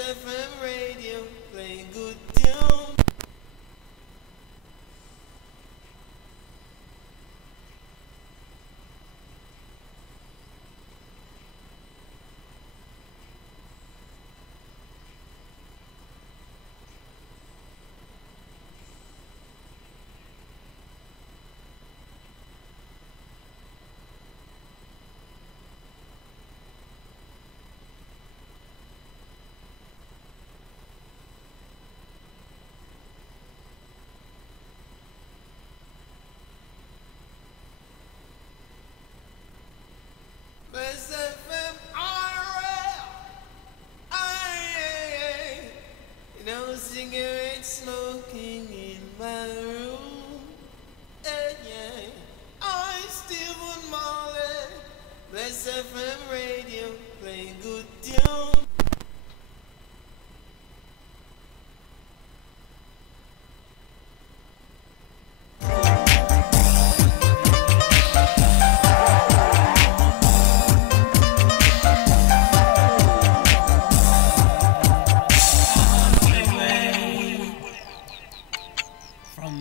FM radio, play good tune. Bless FM, no cigarette smoking in my room. Yeah, I Stephen Marley. Bless FM radio, play good tune.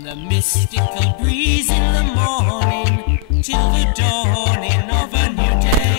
The mystical breeze in the morning till the dawning of a new day.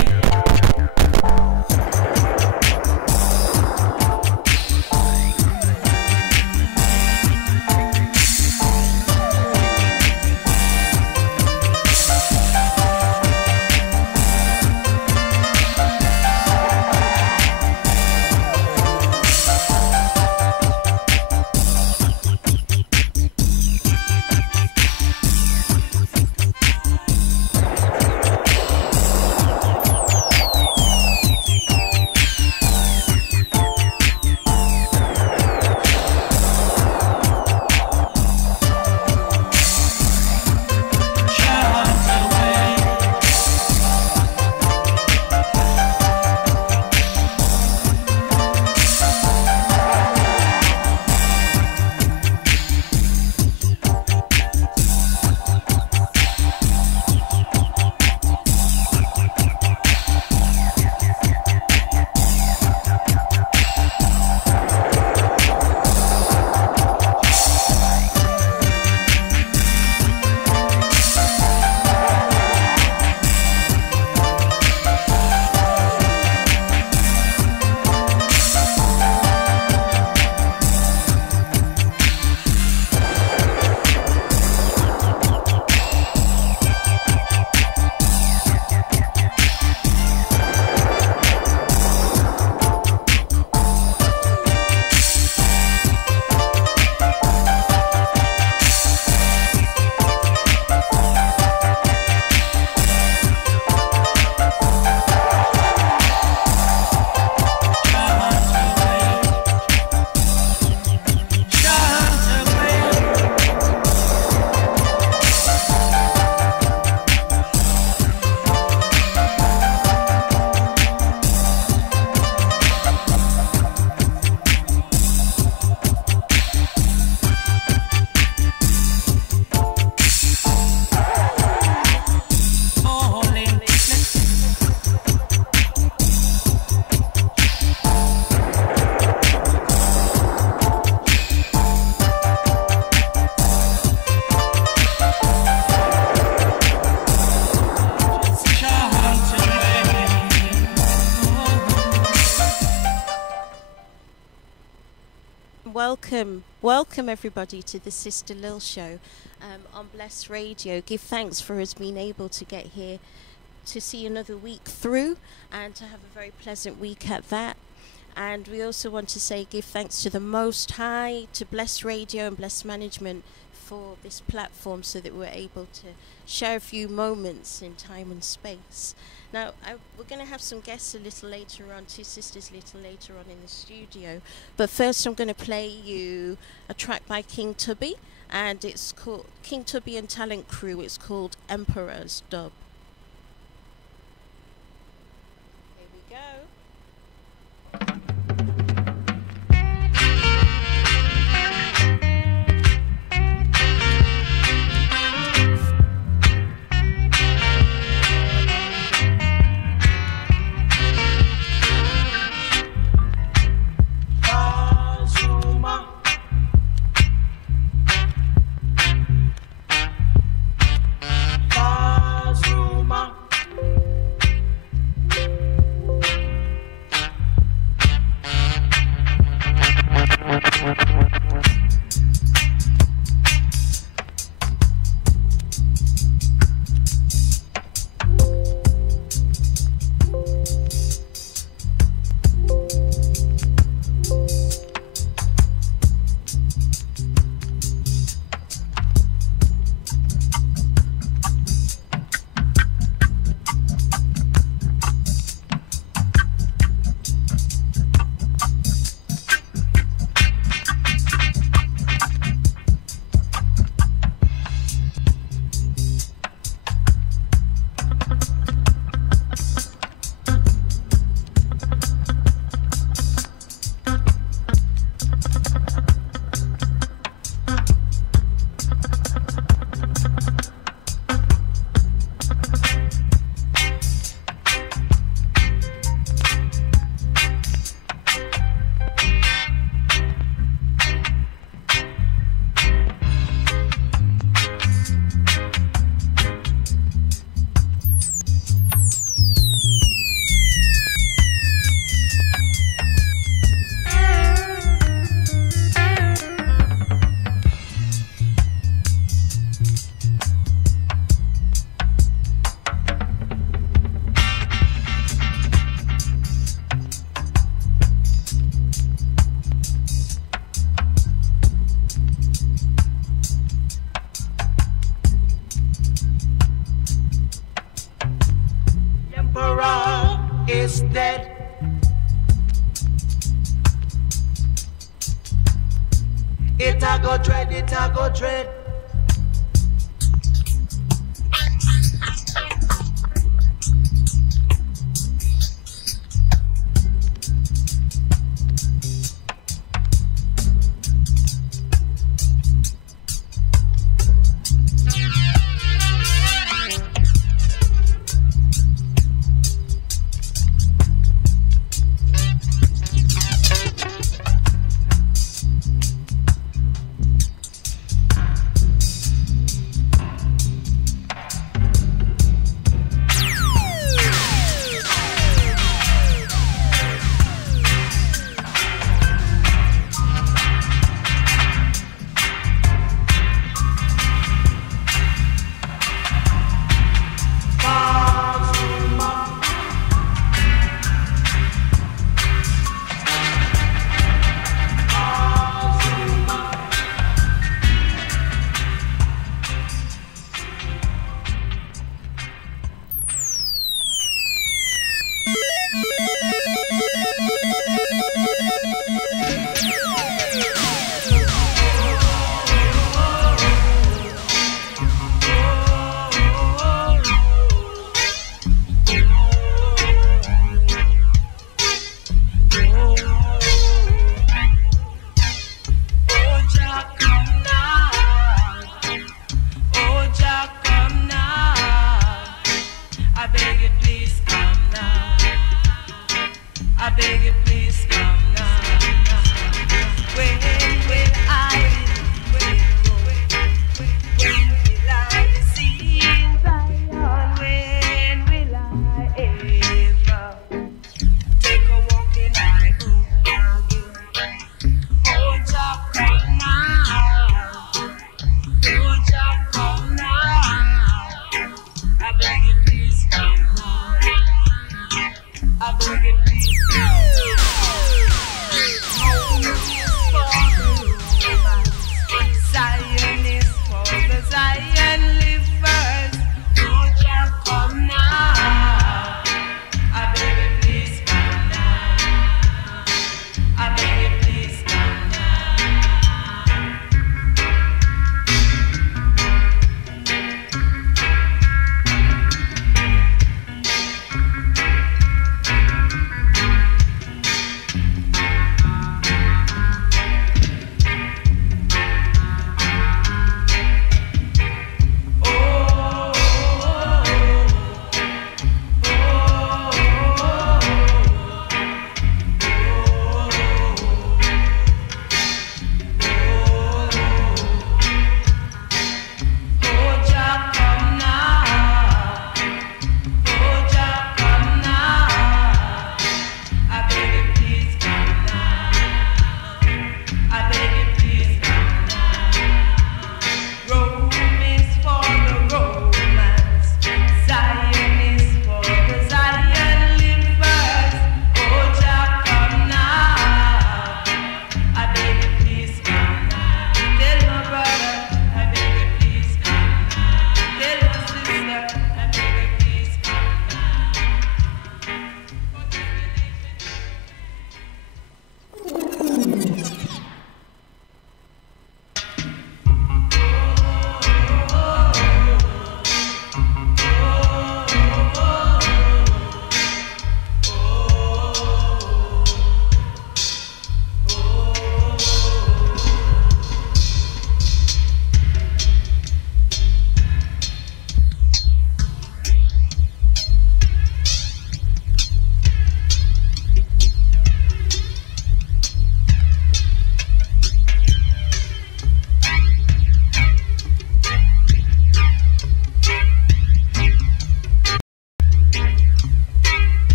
Welcome everybody to the Sister Lil Show on Bless Radio. Give thanks for us being able to get here to see another week through and to have a very pleasant week at that. And we also want to say give thanks to the Most High, to Bless Radio and Bless Management for this platform so that we're able to share a few moments in time and space. Now, we're going to have some guests a little later on, two sisters a little later on in the studio. But first I'm going to play you a track by King Tubby, and it's called King Tubby and Talent Crew. It's called Emperor's Dub. Here we go. It a go dread, it a go dread.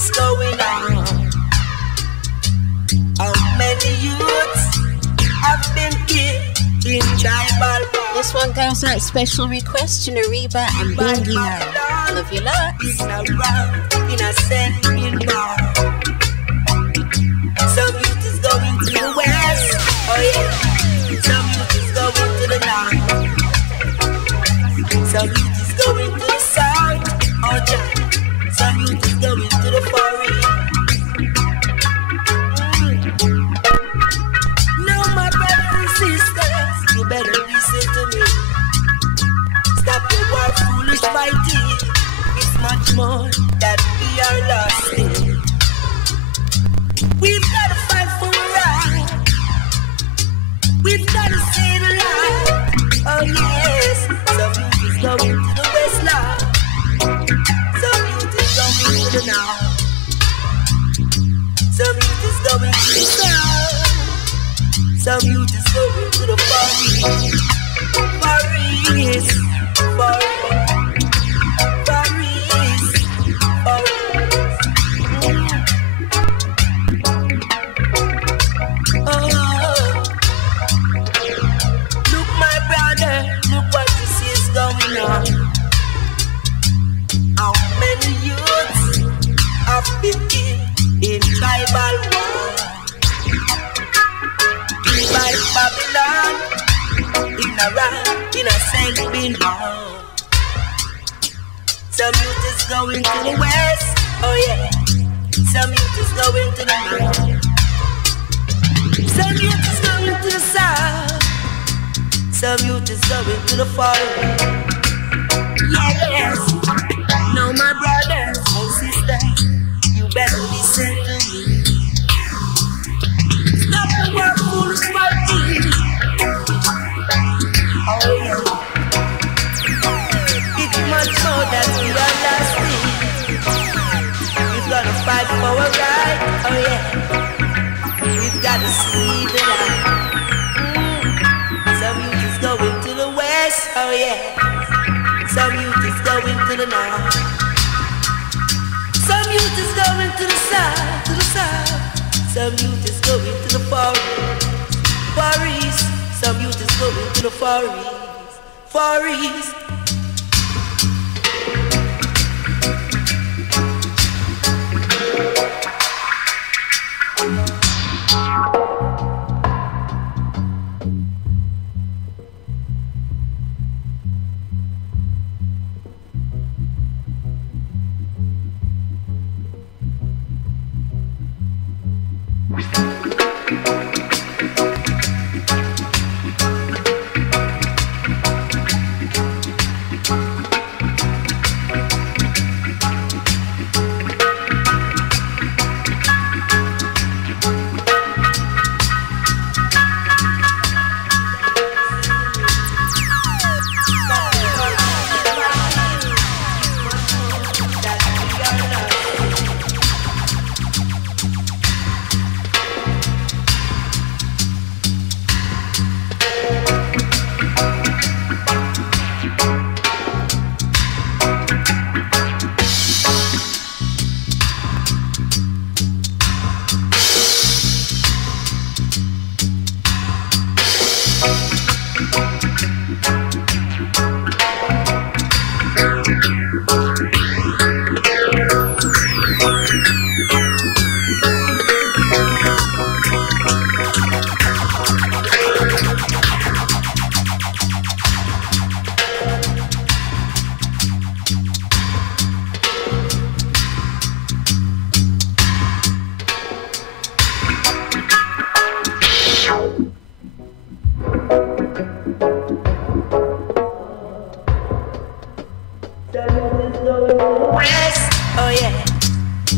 is going on? How many youths have been killed in tribal war? This one goes out special request to Nariba and Bingy now. Love you lots. In a round, in a sending bar. Some youth is going to the west, oh yeah. Some youth is going to the north. Some youth is going to the south, oh yeah. Some youth is going to the forest. Now my brothers and sisters, you better listen to me. Stop your war foolish fighting. It's much more that we are lost in. We've got to fight for a right. We've got to say the lie. Oh yes, some youth is going to the west line. Some youth is going to the north. Some youth is going to the south. Some youth is going to the forest. Forest, forest. How many youths have been killed in tribal war? By Babylon, in a sending hall. Some youth is going to the west, oh yeah. Some youth is going to the north. Some youth is going to the south. Some youth is going to the forest. Yes. No, my brothers and sisters, you better listen to me. Stop the world foolish fighting. Oh yeah. It's much more that we are lasting. We've got to fight for a right. Oh yeah. We've got to see the light. Some youth is going to the west. Oh yeah. Some youth is going to the north. Some youth is going to the south, to the south. Some youth is going to the forest, forest. Some youth is going to the forest, forest.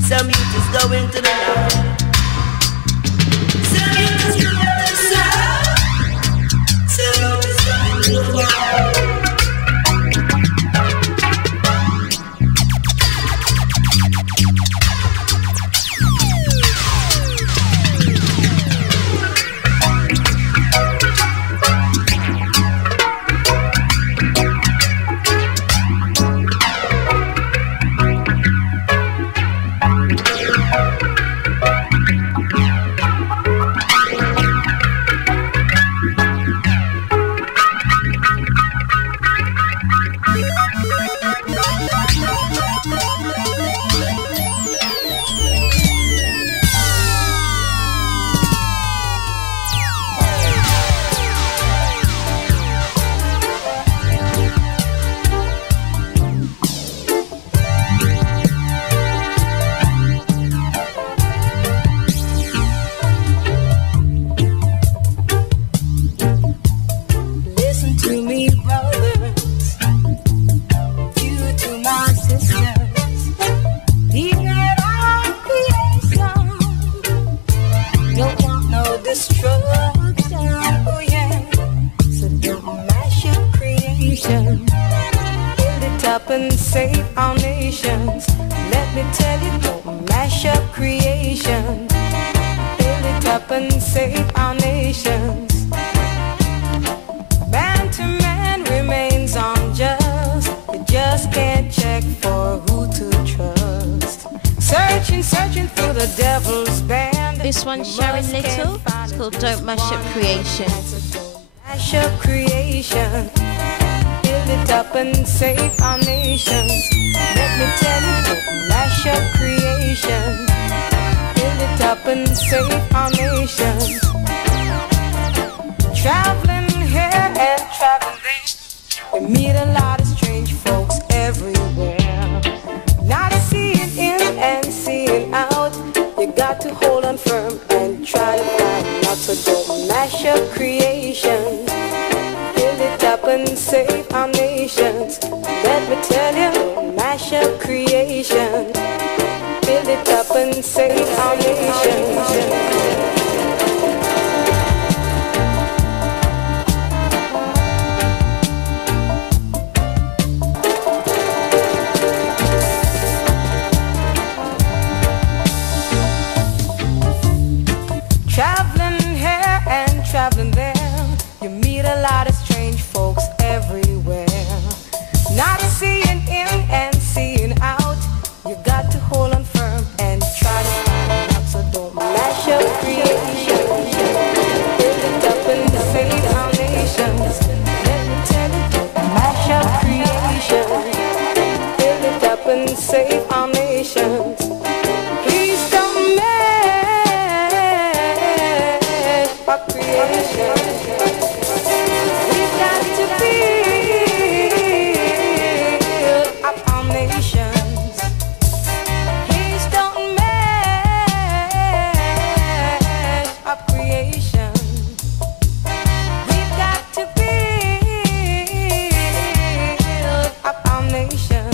Some youth is going to the north. Some youth is going to the south. Some youth is going to the north. save our nations. Let me tell you, don't mash up creation. Build it up and save our nations. Man to man remains unjust. You just can't check for who to trust. Searching through the devil's band. This one's Sharon Little. It's called Don't Mash Up Creation. Mash up creation. Build it up and save our nations. Let me tell you, don't mash up creation. Build it up and save our nations. Traveling here and traveling there, we meet a lot of strange folks everywhere. Not seeing in and seeing out. You got to hold on firm and try to find out. So don't mash up creation. Build it up and save our nations. Let me tell you, don't mash up creation. Build it up and save our nations. Traveling here and traveling there, you meet a lot of strange folks everywhere. Not seeing in and seeing out. You got to hold on firm and try to find out. So don't mash up creation. Build it up and save our nations. Let me tell you, don't mash up creation. Build it up and save our nations. Please don't mash up creation. We've got to build up our nations. Please don't mash up creation. We've got to build up our nations.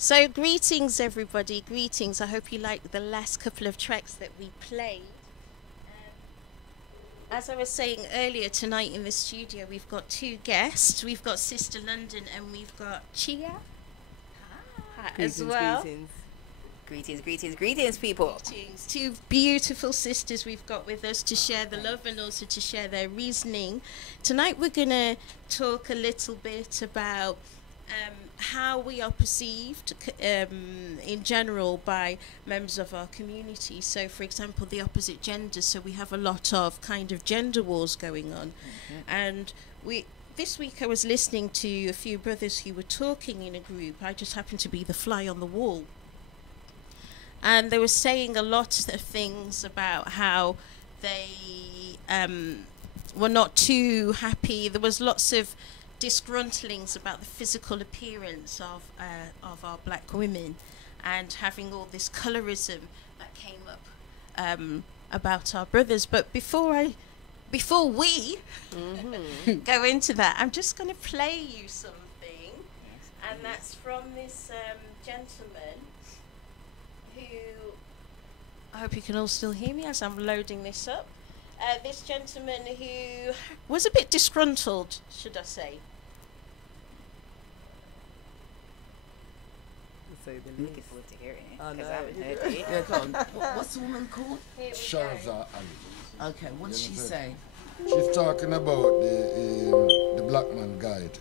So greetings everybody, greetings. I hope you liked the last couple of tracks that we played. As I was saying earlier, tonight in the studio we've got two guests. We've got Sister London and we've got Chia as well. Greetings, people. Greetings. Two beautiful sisters we've got with us to share the love and also to share their reasoning. Tonight we're going to talk a little bit about how we are perceived in general by members of our community. So, for example, the opposite gender. So we have a lot of kind of gender wars going on. And this week I was listening to a few brothers who were talking in a group. I just happened to be the fly on the wall. and they were saying a lot of things about how they were not too happy. There was lots of disgruntlings about the physical appearance of our black women, and having all this colorism that came up about our brothers. But before we go into that, I'm just going to play you something, and that's from this gentleman who, I hope you can all still hear me as I'm loading this up. This gentleman who was a bit disgruntled, should I say. Looking forward to hearing it, I because know. I haven't heard it. Yeah, go on. What's the woman called? Here we Sharza go. Ali. Okay, what's she saying? She's talking about the black man guide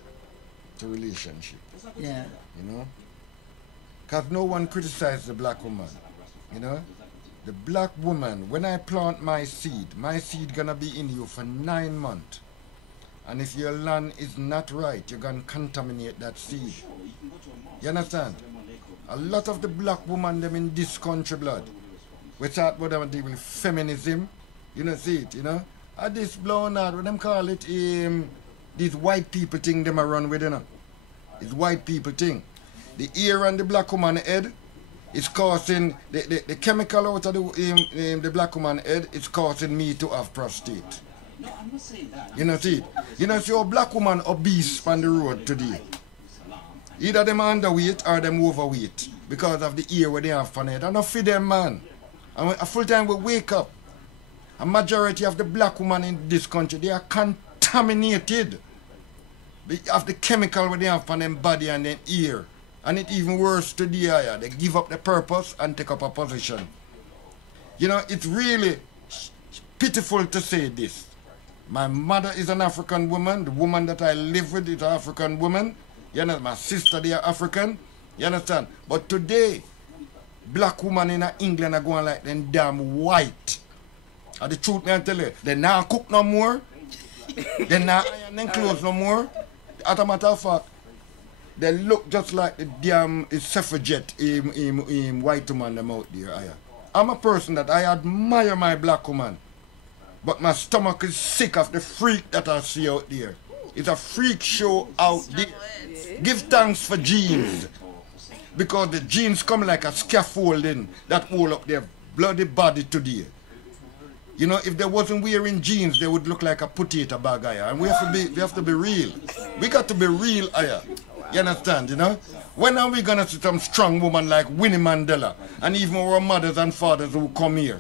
to relationship, Yeah. you know? Because no one criticizes the black woman, you know? The black woman, when I plant my seed gonna be in you for 9 months. And if your land is not right, you're gonna contaminate that seed. You understand? A lot of the black women them in this country, blood, we talk about them deal with feminism, you know, see it, you know? And this blown out, what them call it, these white people thing them a run with, you know? It's white people thing. The ear and the black woman head is causing, the chemical out of the black woman head is causing me to have prostate. You know, see it? You know, see how black woman obese on the road today. Either them underweight or them overweight because of the ear where they have on it. And not for them, man. And a full time we wake up. A majority of the black women in this country, they are contaminated of the chemical where they have on them body and them ear. And it even worse to the eye. They give up the purpose and take up a position. You know, it's really pitiful to say this. My mother is an African woman. The woman that I live with is an African woman. You know, my sister, they are African. You understand? But today, black women in England are going like them damn white. And the truth, may I tell you, they not cook no more. They not iron them clothes no more. As a matter of fact, they look just like the damn suffragette white woman them out there. I'm a person that I admire my black woman. But my stomach is sick of the freak that I see out there. It's a freak show out there. Give thanks for jeans. Because the jeans come like a scaffolding that hold up their bloody body today. You know, if they wasn't wearing jeans, they would look like a potato bag. And we have to be real. We got to be real. You understand, you know? When are we going to see some strong woman like Winnie Mandela and even our mothers and fathers who come here?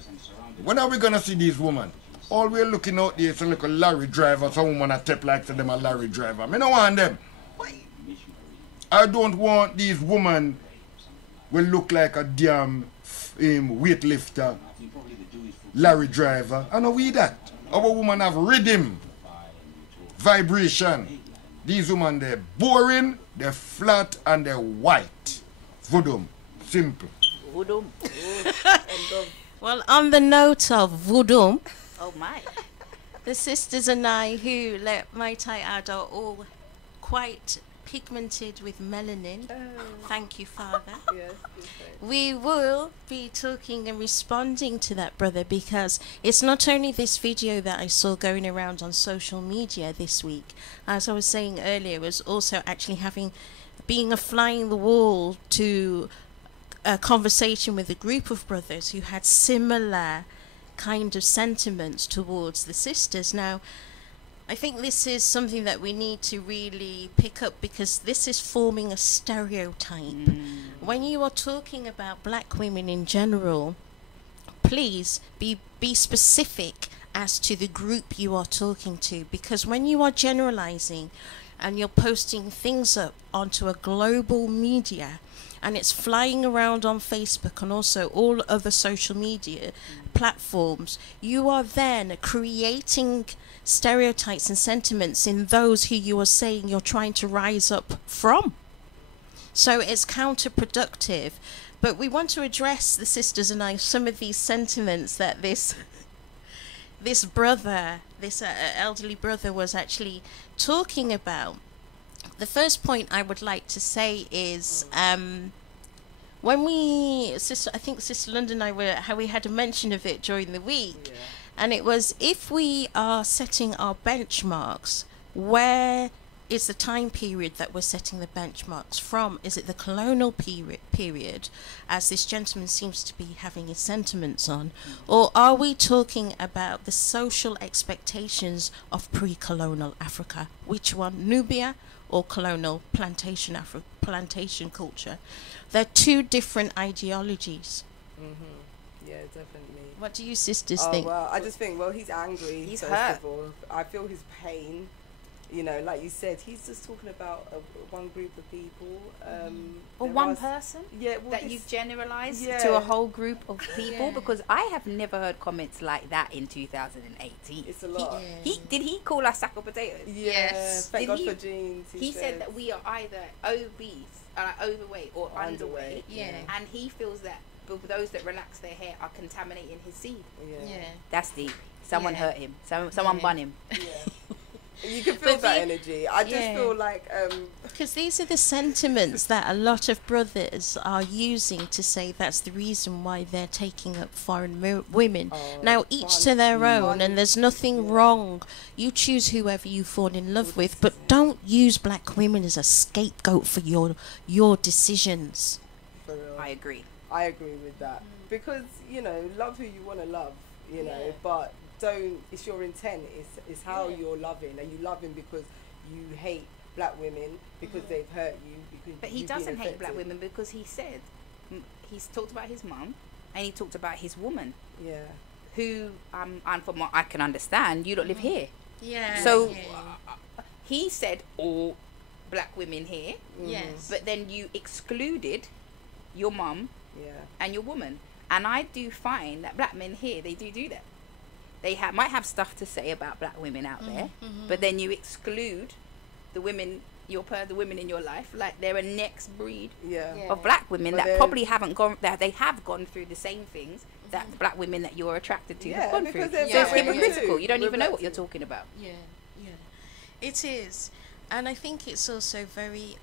When are we going to see these women? All we're looking out there is a little lorry driver, some woman a tap like to them a lorry driver. I don't want them. I don't want these women will look like a damn weightlifter, lorry driver. I know we that. Our women have rhythm, vibration. These women, they're boring, they're flat, and they're white. Voodoo. Simple. Voodoo. Well, on the note of voodoo, Oh my. the sisters and I, who, might I add, are all quite pigmented with melanin. Thank you, Father. Yes, We will be talking and responding to that, brother, because it's not only this video that I saw going around on social media this week. As I was saying earlier, it was also actually being a fly in the wall to a conversation with a group of brothers who had similar kind of sentiments towards the sisters. Now, I think this is something that we need to really pick up, because this is forming a stereotype. When you are talking about black women in general, please be specific as to the group you are talking to, because when you are generalizing and you're posting things up onto a global media and it's flying around on Facebook and also all other social media platforms, you are then creating stereotypes and sentiments in those who you are saying you're trying to rise up from. So it's counterproductive. But we want to address, the sisters and I, some of these sentiments that this brother, this elderly brother, was actually talking about. The first point I would like to say is, when we, sister, I think Sister London and I were, how we had a mention of it during the week, and it was, if we are setting our benchmarks, where is the time period that we're setting the benchmarks from? Is it the colonial period, as this gentleman seems to be having his sentiments on, or are we talking about the social expectations of pre-colonial Africa? Which one, Nubia or colonial plantation plantation culture? They're two different ideologies. Yeah, definitely. What do you sisters Oh, think? well, I just think, well, he's angry. He's first hurt. of all. I feel his pain. You know, like you said, he's just talking about one group of people. Or there one are person yeah, well, that this- you've generalized Yeah. to a whole group of people, Yeah. because I have never heard comments like that in 2018. It's a lot. Did he call us sack of potatoes? Yeah, Yes. thank Did God he- for jeans. He said that we are either obese, overweight, or underweight. Yeah. And he feels that those that relax their hair are contaminating his seed. Yeah. That's deep. Someone Yeah. hurt him. Someone Yeah. bun him. Yeah. You can feel But that the- energy. I just Yeah. feel like Because these are the sentiments that a lot of brothers are using to say that's the reason why they're taking up foreign women. Now, each to their own, and there's nothing wrong. You choose whoever you fall in love with, but don't use black women as a scapegoat for your decisions. for real. I agree. I agree with that because you know, love who you want to love, you know, but don't. It's your intent. It's how you're loving. Are you loving because you hate black women because they've hurt you? Because But he you've been doesn't hate black affected? women because he said he's talked about his mum and he talked about his woman, Yeah. who and from what I can understand, you don't live here. Yeah. So he said all black women here, yes. but then you excluded your mum Yeah. and your woman. And I do find that black men here, they do that. They might have stuff to say about black women out there, but then you exclude the women, the women in your life, like they're a next breed Yeah. of black women But that then- probably haven't gone, that they have gone through the same things that the black women that you're attracted to Yeah, have gone through. because So they're it's black women hypocritical. too. You don't We're even know black what you're too. talking about. Yeah, it is. And I think it's also very,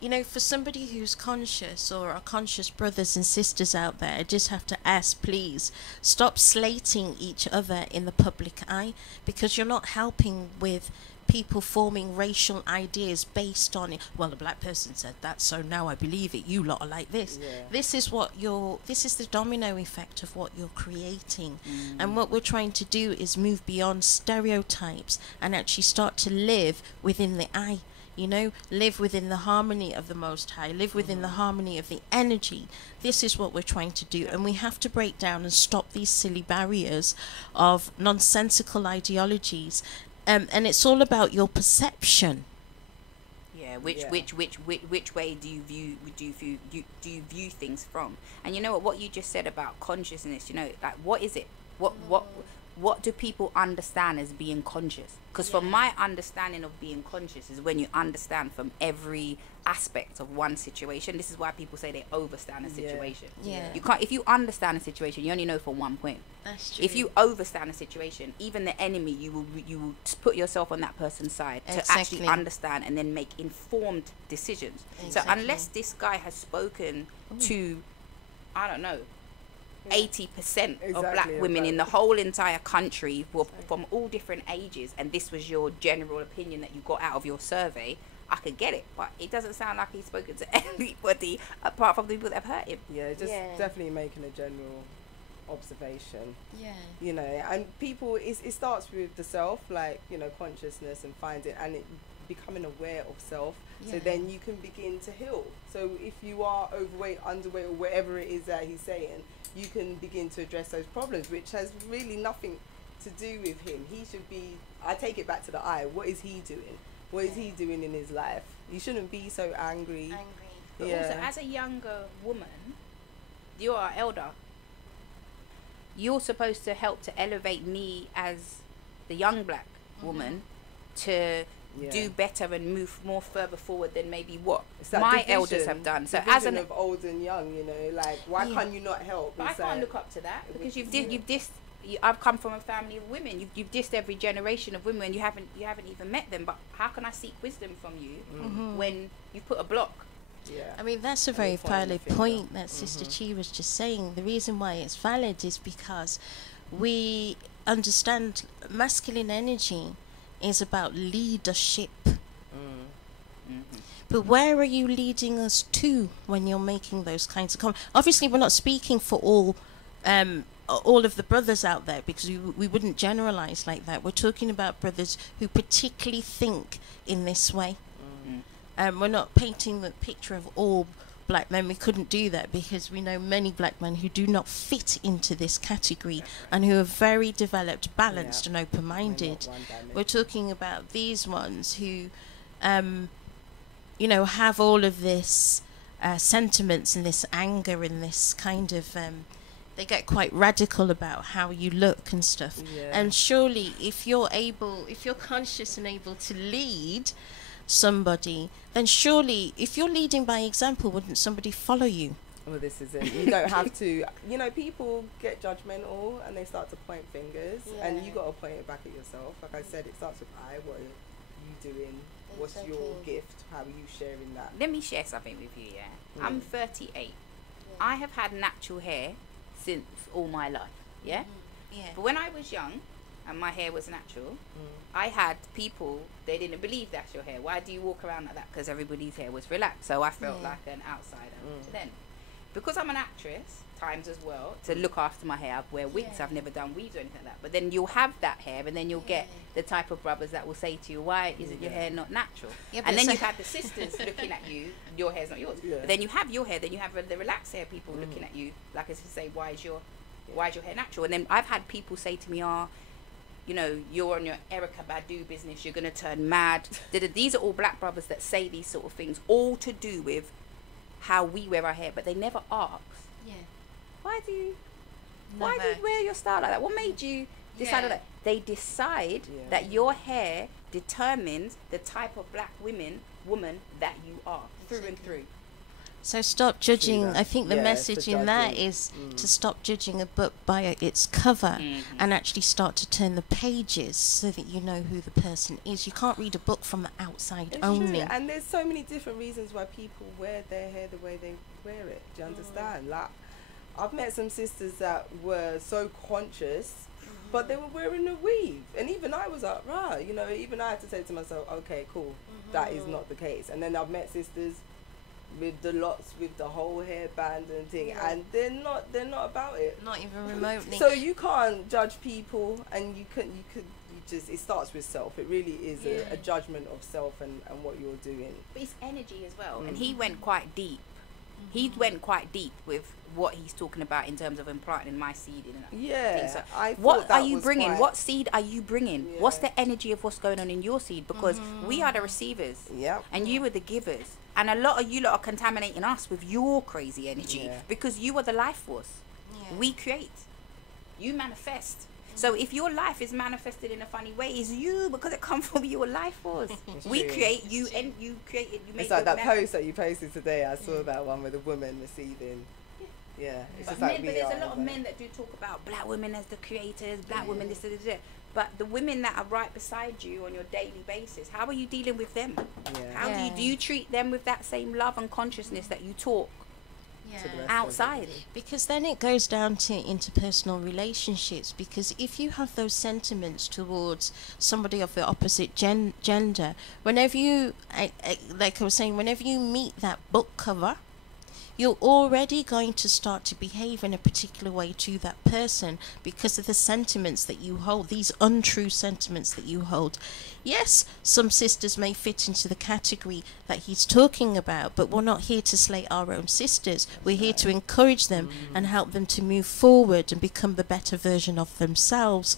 you know, for somebody who's conscious or are conscious brothers and sisters out there, I just have to ask, please, stop slating each other in the public eye, because you're not helping with people forming racial ideas based on it. Well, the black person said that, so now I believe it. You lot are like this. Yeah. This is the domino effect of what you're creating. And what we're trying to do is move beyond stereotypes and actually start to live within the I. You know, live within the harmony of the Most High, live within the harmony of the energy. This is what we're trying to do. And we have to break down and stop these silly barriers of nonsensical ideologies. And it's all about your perception. Yeah, Yeah. which way do you view things from? And you know what you just said about consciousness, you know, like what is it? What do people understand as being conscious? Because from my understanding of being conscious is when you understand from every aspect of one situation. This is why people say they overstand a situation. Yeah. You can't, if you understand a situation, you only know from one point. That's true. If you overstand a situation, even the enemy, you will put yourself on that person's side to Exactly. actually understand and then make informed decisions. So Exactly. unless this guy has spoken to, I don't know, 80% of black Exactly, women in the exactly. whole entire country from all different ages, and this was your general opinion that you got out of your survey, I could get it. But it doesn't sound like he's spoken to anybody apart from the people that have hurt him. Yeah, just Yeah. definitely making a general observation. Yeah. You know, and people, it starts with the self, like, you know, consciousness and finding, and it becoming aware of self. So Yeah. then you can begin to heal. So if you are overweight, underweight, or whatever it is that he's saying, you can begin to address those problems, which has really nothing to do with him. He should be, I take it back to the I. What is he doing? What is he doing in his life? You shouldn't be so angry. But Yeah. also, as a younger woman, you are elder. You're supposed to help to elevate me as the young black woman to Yeah. do better and move more further forward than maybe what It's that my division- elders have done. So as division an of old and young, you know, like, why can't you not help? But I It's can't like- look up to that because you've dissed. I've come from a family of women. You've dissed every generation of women. You haven't even met them. But how can I seek wisdom from you when you put a block Yeah. I mean, that's a And very they're pointing the valid finger. point that Sister Chia was just saying. The reason why it's valid is because we understand masculine energy is about leadership. But where are you leading us to when you're making those kinds of comments? Obviously, we're not speaking for all of the brothers out there, because we wouldn't generalize like that. We're talking about brothers who particularly think in this way. We're not painting the picture of all black men. We couldn't do that because we know many black men who do not fit into this category and who are very developed, balanced, and open-minded. We're talking about these ones who, you know, have all of this sentiments and this anger and this kind of... they get quite radical about how you look and stuff. And surely if you're conscious and able to lead somebody, then surely if you're leading by example, wouldn't somebody follow you? Well, this is it. You don't have to. You know, people get judgmental and they start to point fingers, and you got to point it back at yourself. Like I said, it starts with I. What are you doing? What's your gift? How are you sharing that? Let me share something with you. I'm 38. I have had natural hair since all my life. But when I was young and my hair was natural, I had people, they didn't believe that's your hair. Why do you walk around like that? Because everybody's hair was relaxed. So I felt like an outsider. Then, because I'm an actress, times as well, to look after my hair, I wear wigs. I've never done weaves or anything like that. But then you'll have that hair, and then you'll get the type of brothers that will say to you, why isn't your hair not natural? And then you have the sisters looking at you, your hair's not yours. But then you have your hair, then you have the relaxed hair people looking at you, like as to say, why is your hair natural? And then I've had people say to me, you know, you're on your Erica Badu business, you're going to turn mad. These are all black brothers that say these sort of things, all to do with how we wear our hair, but they never ask. Why do you wear your style like that? What made you decide like that? They decide that your hair determines the type of black woman that you are through and through. So stop judging. I think the message in that is to stop judging a book by its cover and actually start to turn the pages so that you know who the person is. You can't read a book from the outside only. True. And there's so many different reasons why people wear their hair the way they wear it. Do you understand? Like, I've met some sisters that were so conscious, but they were wearing a weave. And even I was like, right, you know, even I had to say to myself, okay, cool, that is not the case. And then I've met sisters with the lots, with the whole hairband and thing, and they're not about it. Not even remotely. So you can't judge people, and you just, it starts with self. It really is a judgment of self and what you're doing. But it's energy as well. And he went quite deep. He went quite deep with what he's talking about in terms of implanting my seed in things. So what are you bringing? What seed are you bringing? What's the energy of what's going on in your seed? Because we are the receivers, and you are the givers. And a lot of you lot are contaminating us with your crazy energy because you are the life force. We create. You manifest. So if your life is manifested in a funny way, it's you, because it comes from your life force. We create you, and you create it. You make it's like that post that you posted today. I saw that one with a woman receiving. It's just like but there's a lot of men that do talk about black women as the creators, black women this. But the women that are right beside you on your daily basis, how are you dealing with them? How do you treat them with that same love and consciousness that you talk outside? Because then it goes down to interpersonal relationships, because if you have those sentiments towards somebody of the opposite gender, whenever you like I was saying, whenever you meet that book cover, you're already going to start to behave in a particular way to that person because of the sentiments that you hold, these untrue sentiments that you hold. Yes, some sisters may fit into the category that he's talking about, but we're not here to slay our own sisters. We're here to encourage them and help them to move forward and become the better version of themselves.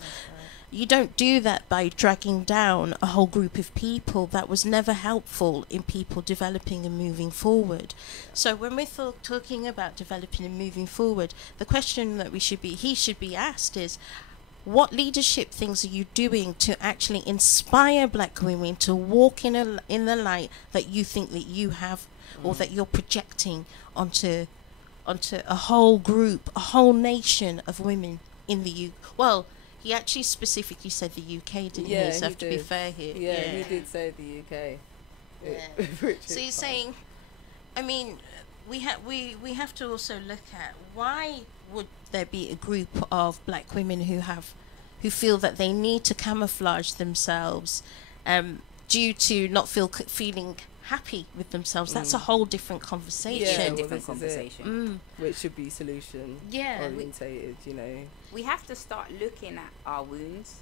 You don't do that by dragging down a whole group of people. That was never helpful in people developing and moving forward. So when we're talking about developing and moving forward, the question that he should be asked is, what leadership things are you doing to actually inspire black women to walk in the light that you think that you have, or that you're projecting onto a whole group, a whole nation of women in the He actually specifically said the UK, didn't he? So have to be fair here. Yeah, he did say the UK. So you're saying I mean, we have to also look at why would there be a group of black women who feel that they need to camouflage themselves due to not feeling happy with themselves. That's a whole different conversation. Yeah, well, different this is it. conversation. Which should be solution orientated, you know. We have to start looking at our wounds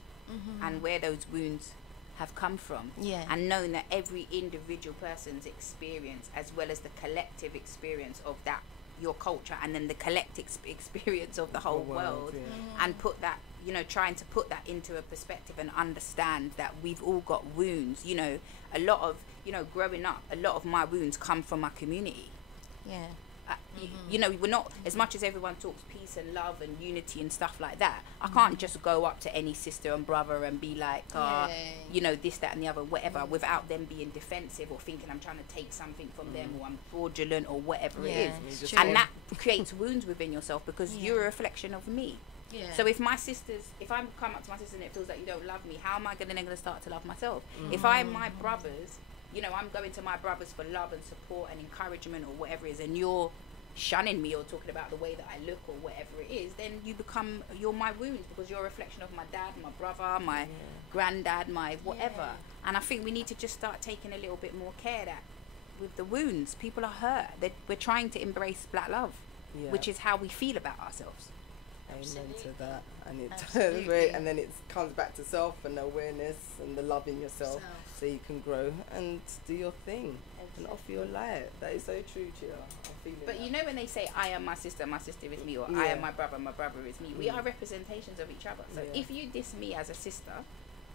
and where those wounds have come from, and knowing that every individual person's experience, as well as the collective experience of that your culture, and then the collective experience of the whole world, and put that, you know, trying to put that into a perspective and understand that we've all got wounds. You know, a lot of, you know, growing up, a lot of my wounds come from my community. You know, we're not, as much as everyone talks peace and love and unity and stuff like that, I can't just go up to any sister and brother and be like, you know, this, that and the other, whatever, without them being defensive or thinking I'm trying to take something from them, or I'm fraudulent or whatever it is. And that creates wounds within yourself, because you're a reflection of me. So if my sisters, if I come up to my sister and it feels like you don't love me, how am I then going to start to love myself? If my brothers, you know, I'm going to my brothers for love and support and encouragement or whatever it is, and you're shunning me or talking about the way that I look or whatever it is, then you're my wounds, because you're a reflection of my dad, my brother, my granddad, my whatever. And I think we need to just start taking a little bit more care that with the wounds, people are hurt. We're trying to embrace black love, which is how we feel about ourselves. Amen to that. And it great, and then it comes back to self and awareness and the love in yourself, so you can grow and do your thing and offer your light. That is so true, Chia. I'm feeling But that. you know, when they say I am my sister is me, or I am my brother is me, we are representations of each other. So if you diss me as a sister,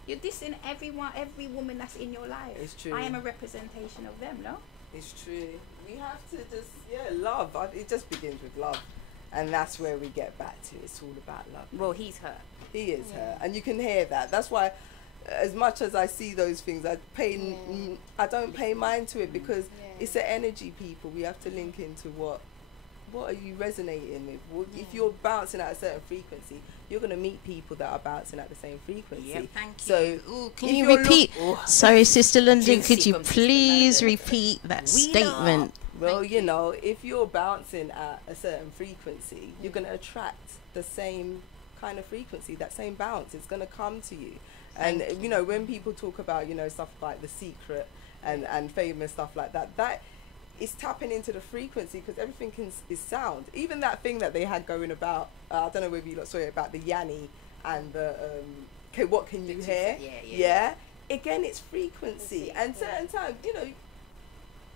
you're dissing every woman that's in your life. It's true. I am a representation of them, no? It's true. We have to just love. It just begins with love. And that's where we get back to. It's all about love. Well, he's her. He is her. And you can hear that. That's why, as much as I see those things, I don't pay mind to it, because it's an energy, people. We have to link into what are you resonating with? Well, if you're bouncing at a certain frequency, you're going to meet people that are bouncing at the same frequency. Thank you. So can you repeat? Sorry, Sister London, could you please repeat that statement? Well, you know, if you're bouncing at a certain frequency, you're going to attract the same kind of frequency, that same bounce. It's going to come to you. And, you know, when people talk about, you know, stuff like The Secret and famous stuff like that, that is tapping into the frequency, because everything is sound. Even that thing that they had going about, I don't know whether you lot saw it, about the Yanni and the, what can you hear? Yeah. Again, it's frequency. And certain times, you know,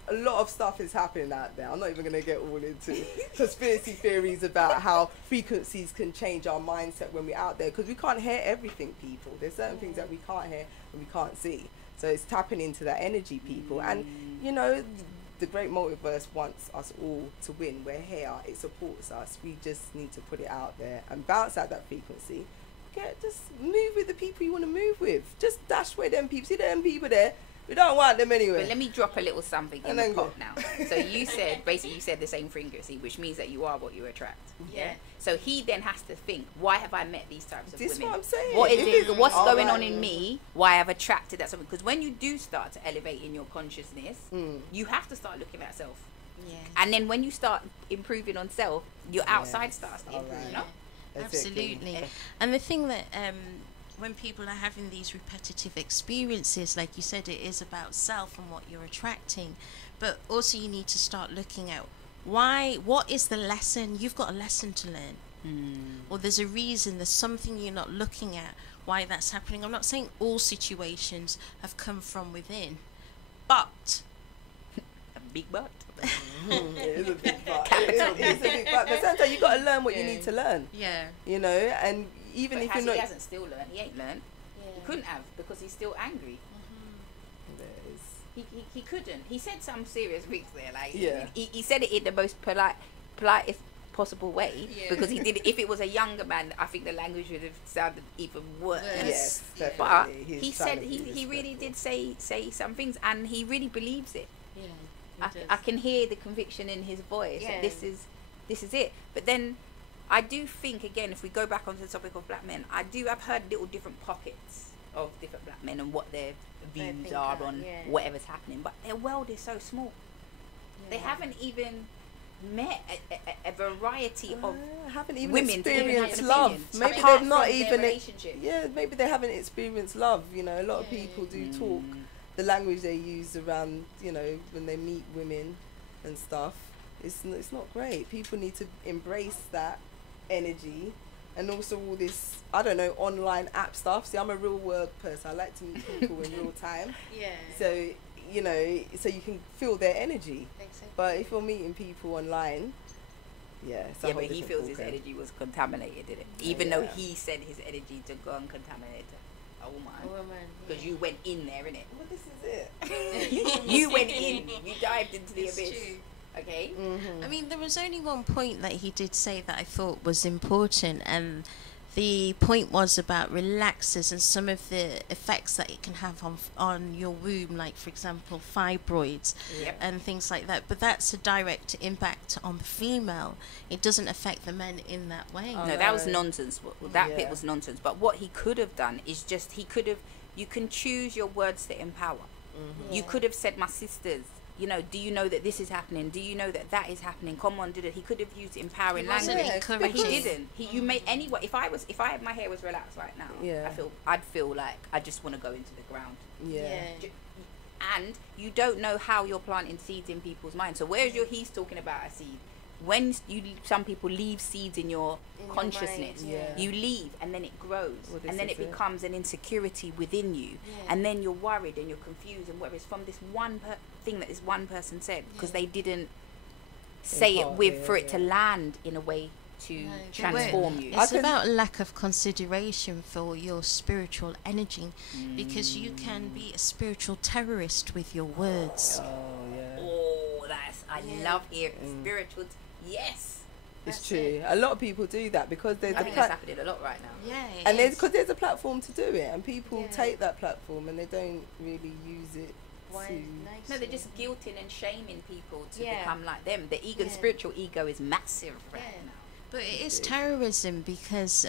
a lot of stuff is happening out there. I'm not even going to get all into conspiracy theories about how frequencies can change our mindset when we're out there, because we can't hear everything, people. There's certain things that we can't hear and we can't see. So it's tapping into that energy, people. And, you know, the great multiverse wants us all to win. We're here. It supports us. We just need to put it out there and bounce out that frequency. Just move with the people you want to move with. Just dash with them people. See them people there? We don't want them anyway. But let me drop a little something in the pot now. So you said the same frequency, which means that you are what you attract. Yeah. So he then has to think, why have I met these types of women? This is what I'm saying. What is it? What's going on in me? Why I've attracted that something? Because when you do start to elevate in your consciousness, you have to start looking at self. Yeah. And then when you start improving on self, your outside starts to improve. No? Absolutely. And the thing that when people are having these repetitive experiences, like you said, it is about self and what you're attracting, but also you need to start looking at what is the lesson. You've got a lesson to learn, or there's a reason, there's something you're not looking at, why that's happening. I'm not saying all situations have come from within, but a big but. It is a big but. It is a big but. But sometimes you got to learn what you need to learn. Yeah. You know, and even but if you're not, he hasn't still learned. He ain't learned. He couldn't have, because he's still angry. He couldn't. He said some serious things there. Like he said it in the most politest possible way, because he did it. If it was a younger man, I think the language would have sounded even worse. Yes, definitely. But he said he really did say some things, and he really believes it. Yeah, I can hear the conviction in his voice. Yeah. This is it. But then I do think, again, if we go back onto the topic of black men, I've heard little different pockets of different black men and what their views are on whatever's happening, but their world is so small. They haven't even met a variety of haven't even women to even have experienced an love. opinion, Maybe apart they've not from their even relationship. maybe they haven't experienced love. You know, a lot of people do talk the language they use around, you know, when they meet women and stuff. It's not great. People need to embrace that energy, and also all this, I don't know, online app stuff. See, I'm a real world person. I like to meet people in real time. Yeah. So, you know, so you can feel their energy. Exactly. But if you're meeting people online, it's a Yeah, whole but he different feels his ballgame. energy was contaminated, didn't it? Even though Yeah. he said his energy to go and contaminate a woman. A woman. Because you went in there, innit? Well, this is it. You went in. You dived into the It's abyss. true. Okay? Mm-hmm. I mean, there was only one point that he did say that I thought was important, and the point was about relaxers and some of the effects that it can have on your womb, like, for example, fibroids Yep. and things like that. But that's a direct impact on the female. It doesn't affect the men in that way. Oh, No, that was no. nonsense. That bit Yeah. was nonsense. But what he could have done is just, you can choose your words to empower. Mm-hmm. You could have said, my sisters, you know, do you know that this is happening? Do you know that that is happening? Come on, did it? He could have used empowering He wasn't language, but he encouraging. didn't. You made anyway. If my hair was relaxed right now, Yeah. I'd feel like I just want to go into the ground. Yeah. And you don't know how you're planting seeds in people's minds. So where's he's talking about a seed? When some people leave seeds in your In your consciousness, mind, yeah. you leave and then it grows, Well, this and then is it it. becomes an insecurity within you, Yeah. and then you're worried and you're confused, and whether it's from this one thing that this one person said, because they didn't say it Impart, for it to land in a way to No, but transform you. It's I can- about lack of consideration for your spiritual energy, because you can be a spiritual terrorist with your words. Oh, yeah. Oh, I Yeah. love hearing spiritual. Yes, It's That's true. it. A lot of people do that because there's I a think that's plat- happening a lot right now. Yeah, it and is. there's a platform to do it, and people Yeah. take that platform and they don't really use it Why to. nice No, they're of just you. guilting and shaming people to Yeah. become like them. The ego, the Yeah. spiritual ego, is massive right Yeah. now. But it is terrorism because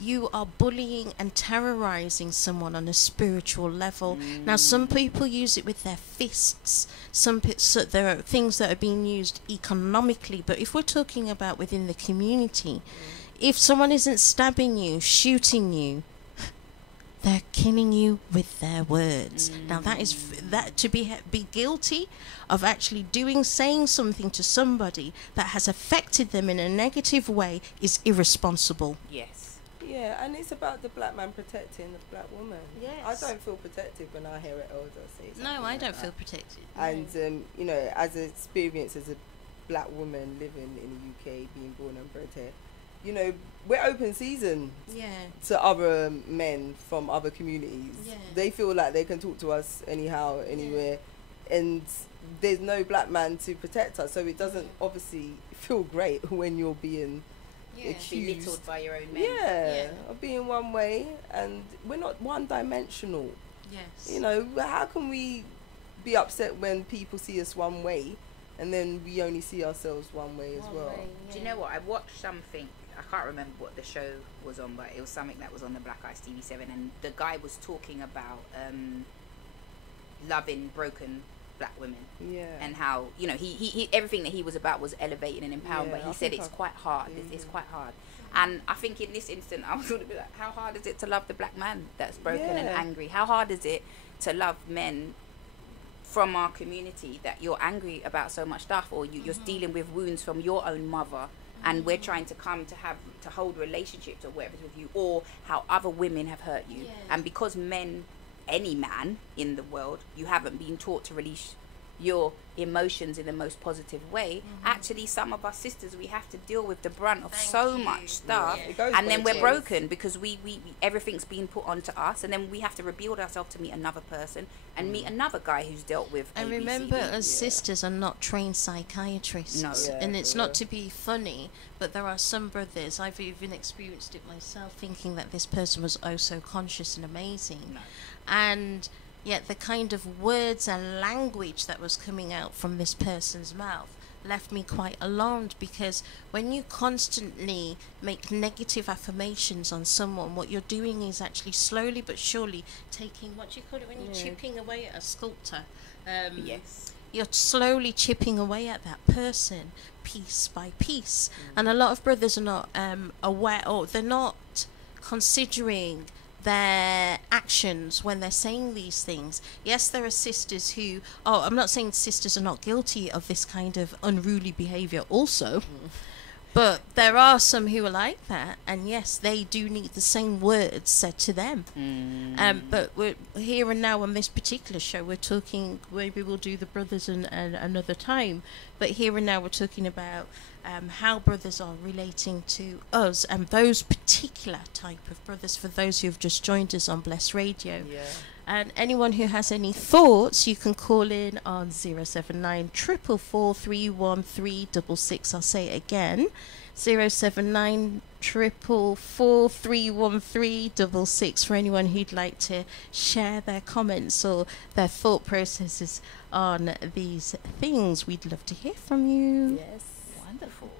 you are bullying and terrorizing someone on a spiritual level. Now, some people use it with their fists. So there are things that are being used economically. But if we're talking about within the community, if someone isn't stabbing you, shooting you, they're killing you with their words. Now that is that to be guilty of actually saying something to somebody that has affected them in a negative way is irresponsible. Yes. Yeah, and it's about the black man protecting the black woman. Yes. I don't feel protected when I hear an elder say something. No, I like don't that. feel protected. And you know, as an experience as a black woman living in the UK, being born and bred here, you know, we're open season Yeah. to other men from other communities. Yeah. They feel like they can talk to us anyhow, anywhere, and there's no black man to protect us. So it doesn't obviously feel great when you're being accused. Belittled by your own men. Yeah, Yeah. of being one way, and we're not one-dimensional. Yes. You know, how can we be upset when people see us one way, and then we only see ourselves one way as well? Do you know what? I watched something. I can't remember what the show was on, but it was something that was on the Black Ice TV7, and the guy was talking about loving broken black women, Yeah. and how, you know, he everything that he was about was elevating and empowering, Yeah, but I he said think it's I- quite hard. It's quite hard. And I think in this instant, I was going to be like, how hard is it to love the black man that's broken and Yeah. angry? How hard is it to love men from our community that you're angry about so much stuff, or you're dealing with wounds from your own mother, and we're trying to come to hold relationships or whatever with you, or how other women have hurt you, Yeah. and because men, any man in the world, you haven't been taught to release your emotions in the most positive way. Actually, some of our sisters, we have to deal with the brunt of Thank so you. much stuff, Yeah. It goes and then both we're ways. broken because we everything's being put onto us, and then we have to rebuild ourselves to meet another person and meet another guy who's dealt with And A, B, C, remember, D. as sisters are not trained psychiatrists. No. Yeah, And it's for not real. to be funny, but there are some brothers, I've even experienced it myself, thinking that this person was oh so conscious and amazing. No. And yet the kind of words and language that was coming out from this person's mouth left me quite alarmed, because when you constantly make negative affirmations on someone, what you're doing is actually slowly but surely taking, what do you call it when you're chipping away at a sculptor? Yes. You're slowly chipping away at that person piece by piece. And a lot of brothers are not aware, or they're not considering their actions when they're saying these things. Yes, there are sisters who, I'm not saying sisters are not guilty of this kind of unruly behavior also, but there are some who are like that, and yes, they do need the same words said to them. But we're here and now on this particular show, we're talking, maybe we'll do the brothers and another time, but here and now we're talking about how brothers are relating to us, and those particular type of brothers, for those who have just joined us on Bless Radio. And anyone who has any thoughts, you can call in on 079 444 31366. I'll say it again, 079 444 31366, for anyone who'd like to share their comments or their thought processes on these things. We'd love to hear from you. Yes. Wonderful.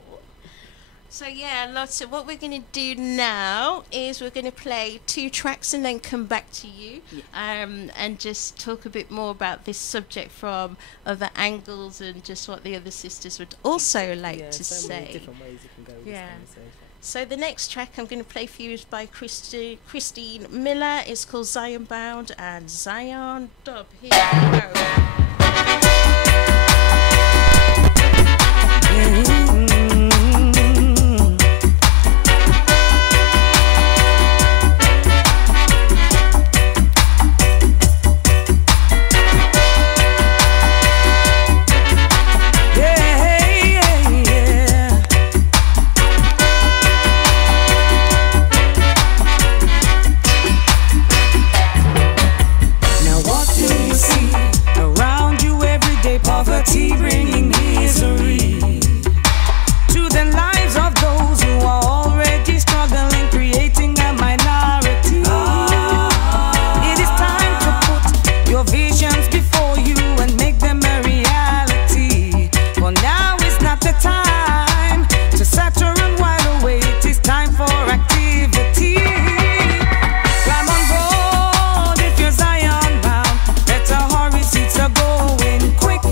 So yeah, lots of what we're going to do now is we're going to play 2 tracks and then come back to you, and just talk a bit more about this subject from other angles, and just what the other sisters would also like to so say. many different ways you can go with this conversation. So the next track I'm going to play for you is by Christine Miller. It's called Zion Bound and Zion Dub. Here we go. Bringing misery to the lives of those who are already struggling, creating a minority. It is time to put your visions before you and make them a reality. For now is not the time to satter and while away. It is time for activity. Climb on board if you're Zion bound. Better hurry, seats are going quick.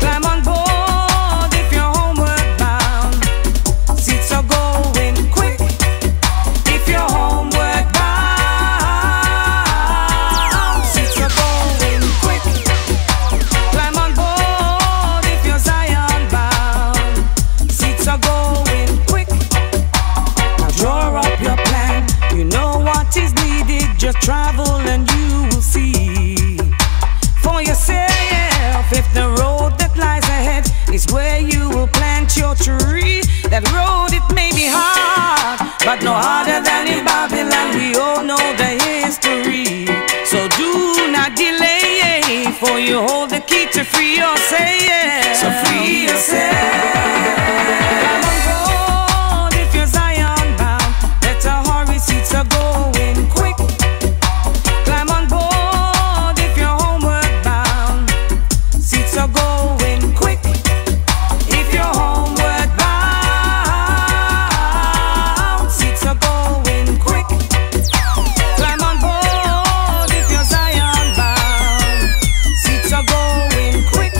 Climb on board if you're homeward bound. Seats are going quick. If you're homeward bound, seats are going quick. Climb on board if you're Zion bound. Seats are going quick. Now draw up your plan. You know what is needed. Just travel and you will see for yourself if the road that lies ahead is where you will plant your tree. That road, it may be hard, but no harder than in Babylon. We all know the history. So do not delay, for you hold the key to free yourself. So free yourself. Climb on board if you're Zion bound. Better hurry, seats are going quick. Climb on board if you're homeward bound. Seats are going quick. If you're homeward bound, seats are going quick. Climb on board if you're Zion bound. Seats are going quick.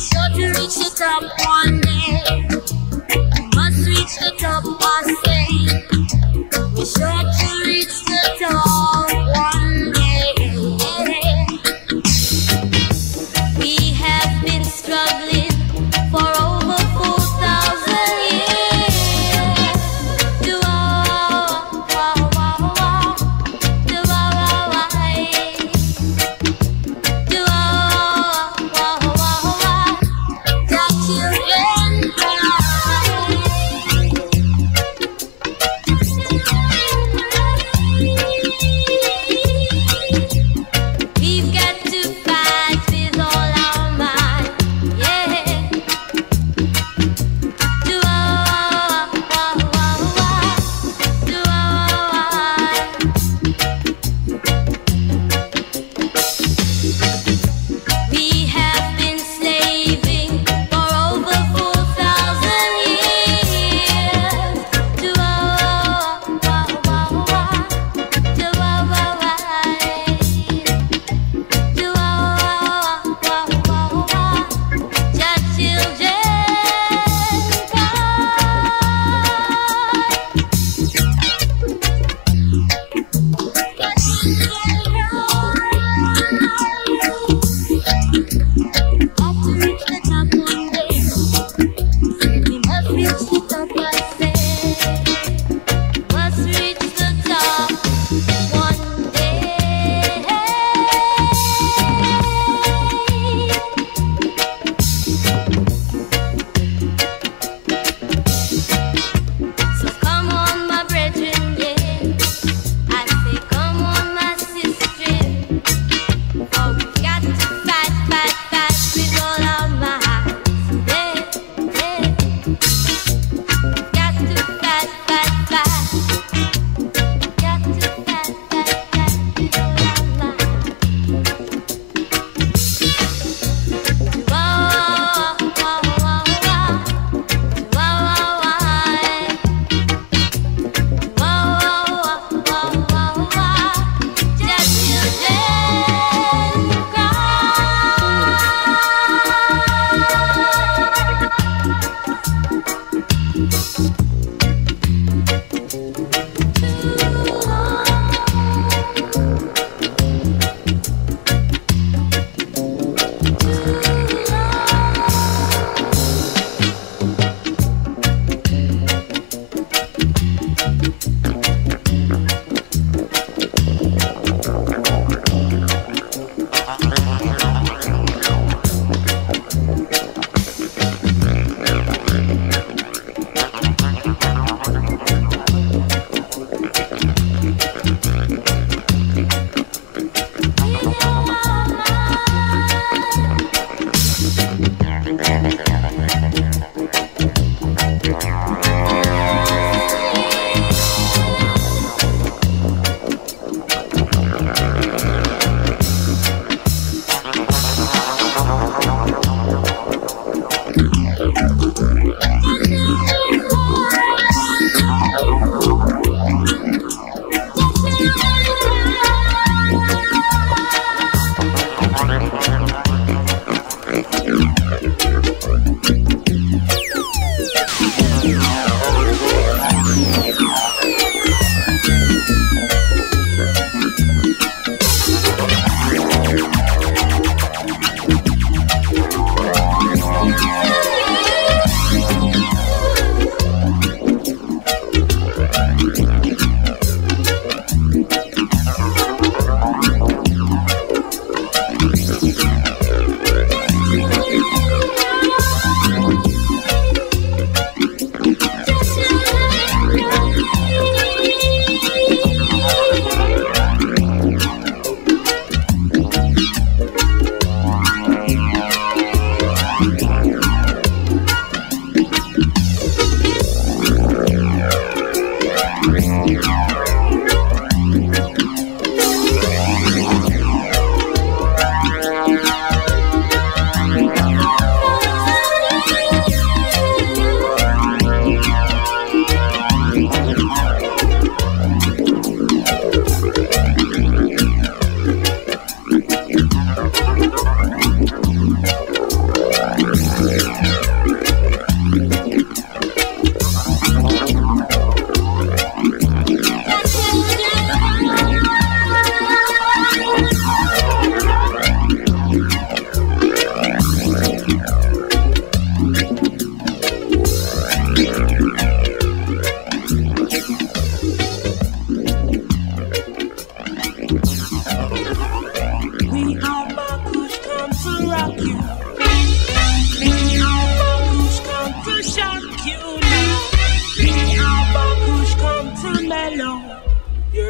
Sure to reach the top one day.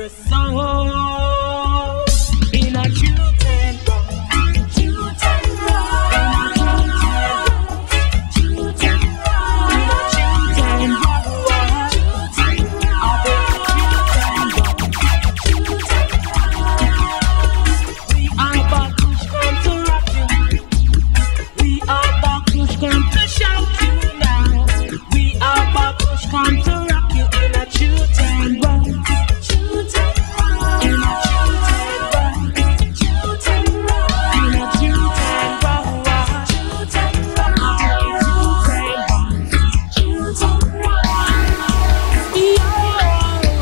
her soul in a cute and come to rock you in a cute and rock. Cute and rock. In a cute and rock. Cute and rock. In a cute and rock. Cute and rock. Cute and rock. Yo,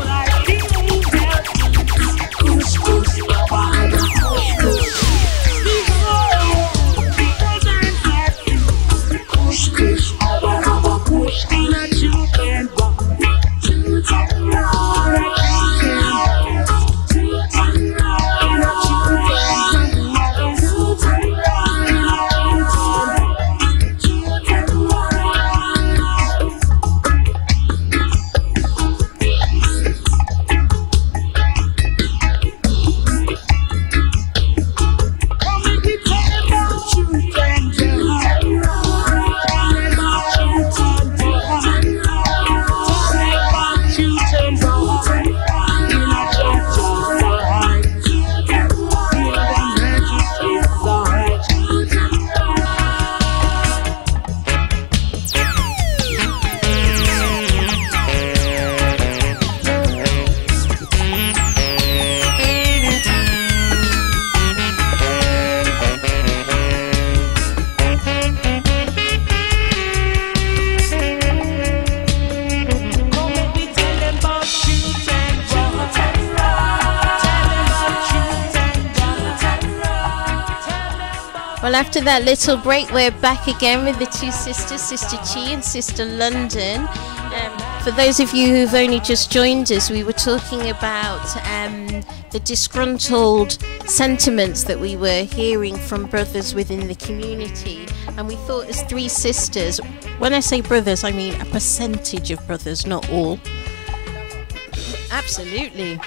like the angel. Push, push, behind the push, push. Push, push, push, in a cute and rock. Cute and rock. Cute and rock. In a cute and rock. Cute and rock. Cute and rock. Come and be talking about cute and Well, after that little break, we're back again with the two sisters, Sister Chia and Sister London. For those of you who've only just joined us, we were talking about the disgruntled sentiments that we were hearing from brothers within the community. And we thought, as three sisters, when I say brothers, I mean a percentage of brothers, not all. Absolutely.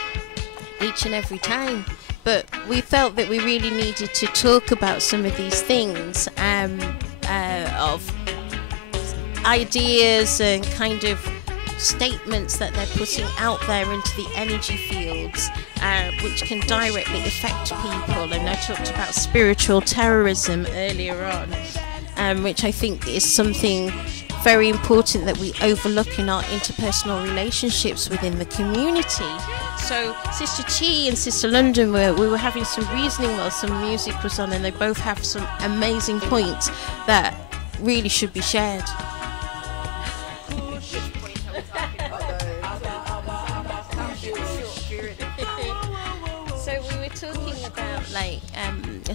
Each and every time. But we felt that we really needed to talk about some of these things of ideas and kind of statements that they're putting out there into the energy fields, which can directly affect people. And I talked about spiritual terrorism earlier on, which I think is something very important that we overlook in our interpersonal relationships within the community. So Sister Chia and Sister London we were having some reasoning while some music was on, and they both have some amazing points that really should be shared. So we were talking about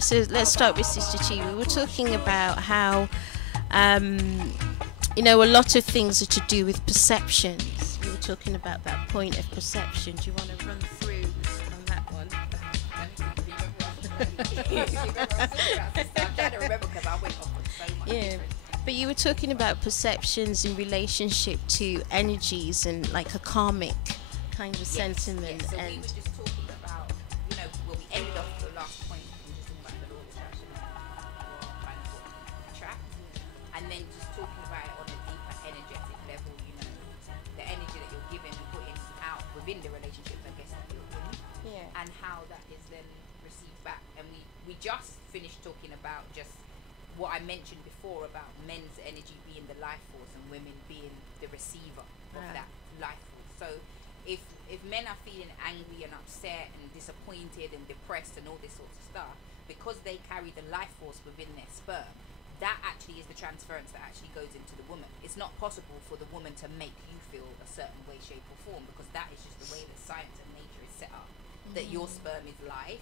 so let's start with Sister Chia. We were talking about how a lot of things are to do with perceptions. We were talking about that point of perception. Do you want to run through on that one? Yeah, but you were talking about perceptions in relationship to energies and like a karmic kind of sentiment. Yes. So and we were just talking about, we ended off the last point, we were just talking about the law of attraction, attract, and then just talking about it on a deeper energetic level, the energy that you're giving and putting out within the relationships, I guess, that you're in, and how that is then received back. And we just finished talking about just what I mentioned before about men's energy being the life force and women being the receiver of that life force. So if men are feeling angry and upset and disappointed and depressed and all this sort of stuff, because they carry the life force within their sperm, that actually is the transference that actually goes into the woman. It's not possible for the woman to make you feel a certain way, shape or form, because that is just the way that science and nature is set up. That your sperm is live,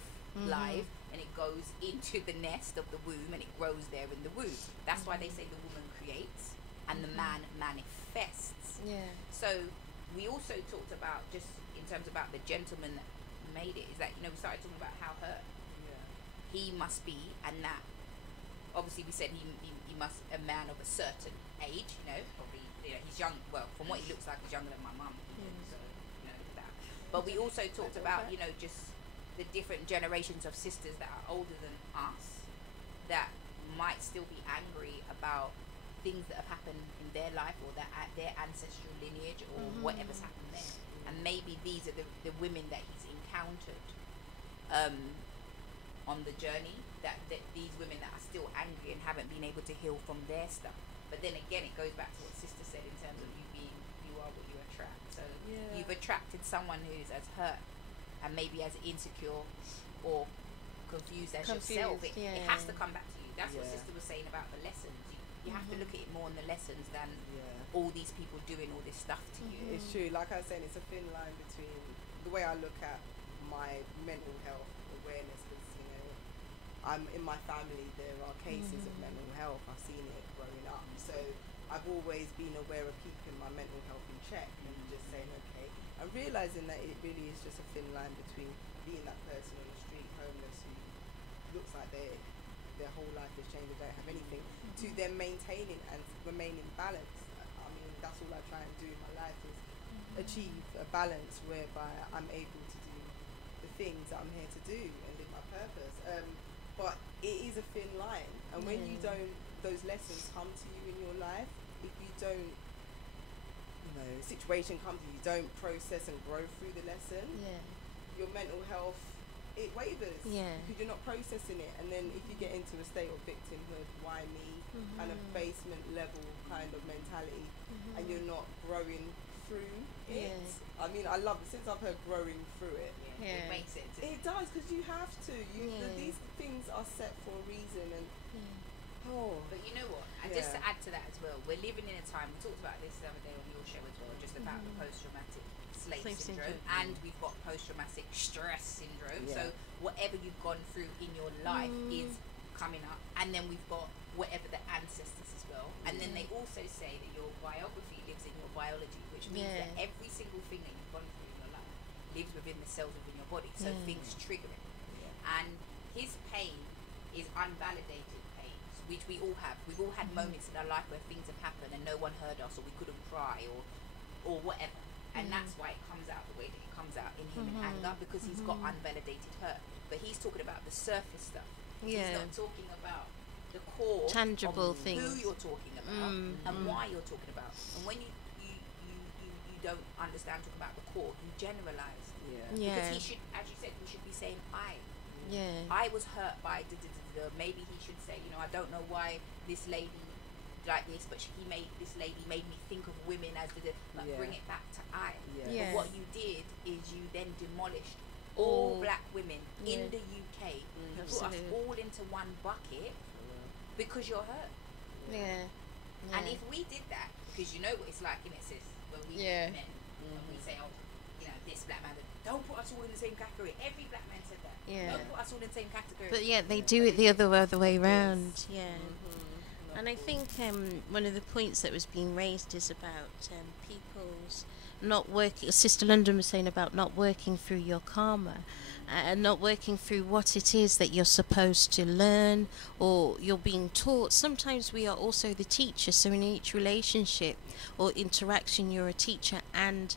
and it goes into the nest of the womb and it grows there in the womb. That's why they say the woman creates and the man manifests. yeah. So we also talked about, just in terms about the gentleman that made it, is that we started talking about how hurt he must be, and that obviously we said he must a man of a certain age, probably he's young. Well, from what he looks like, he's younger than my mum. So that. But we also talked about, you know, just the different generations of sisters that are older than us that might still be angry about things that have happened in their life or their ancestral lineage or whatever's happened there. And maybe these are the women that he's encountered on the journey, that these women that are still angry and haven't been able to heal from their stuff. But then again, it goes back to what Sister said in terms of you are what you attract. So you've attracted someone who's as hurt and maybe as insecure or confused as yourself. It has to come back to you. That's what Sister was saying about the lessons. You have to look at it more on the lessons than all these people doing all this stuff to you. It's true. Like I was saying, it's a thin line between the way I look at my mental health awareness. Because, you know, I'm in my family. There are cases of mental health. I've seen it growing up. So I've always been aware of keeping my mental health in check and just saying, okay, and realizing that it really is just a thin line between being that person on the street, homeless, who looks like their whole life has changed, they don't have anything, to them maintaining and remaining balanced. I mean, that's all I try and do in my life is achieve a balance whereby I'm able to do the things that I'm here to do and live my purpose. But it is a thin line, and when you don't, those lessons come to you in your life, if you don't, you know, situation comes to you, don't process and grow through the lesson, your mental health, it wavers because you're not processing it. And then if you get into a state of victimhood, why me, kind of basement level kind of mentality, and you're not growing through it. I mean, I love it since I've heard growing through it. It makes sense. It does, because you have to. These things are set for a reason, and but you know what? And just to add to that as well, we're living in a time. We talked about this the other day on your show as well, just about the post-traumatic slave syndrome, and we've got post-traumatic stress syndrome. So whatever you've gone through in your life is coming up, and then we've got whatever the ancestors as well. And then they also say that your biography lives in your biology, which means that every single thing that you've gone through in your life lives within the cells within your body. So things trigger it. And his pain is unvalidated pain, which we all have. We've all had moments in our life where things have happened and no one heard us, or we couldn't cry, or whatever. And that's why it comes out the way that it comes out in him in anger, because he's got unvalidated hurt. But he's talking about the surface stuff. He's not talking about the core tangible of things, who you're talking about and why you're talking about. And when you don't understand talking about the core, you generalize. Because he should, as you said, we should be saying I was hurt by maybe he should say, you know, I don't know why this lady like this, but this lady made me think of women as bring it back to I. But what you did is you then demolished all black women in the UK. You put us all into one bucket because you're hurt. And if we did that, because you know what it's like in it, sis, when we meet men and we say, oh, you know, this black man, don't put us all in the same category. Every black man said that. Don't put us all in the same category. But yet they do it the other way around. And I think one of the points that was being raised is about people's not working. Sister London was saying about not working through your karma, and not working through what it is that you're supposed to learn or you're being taught. Sometimes we are also the teacher, so in each relationship or interaction you're a teacher and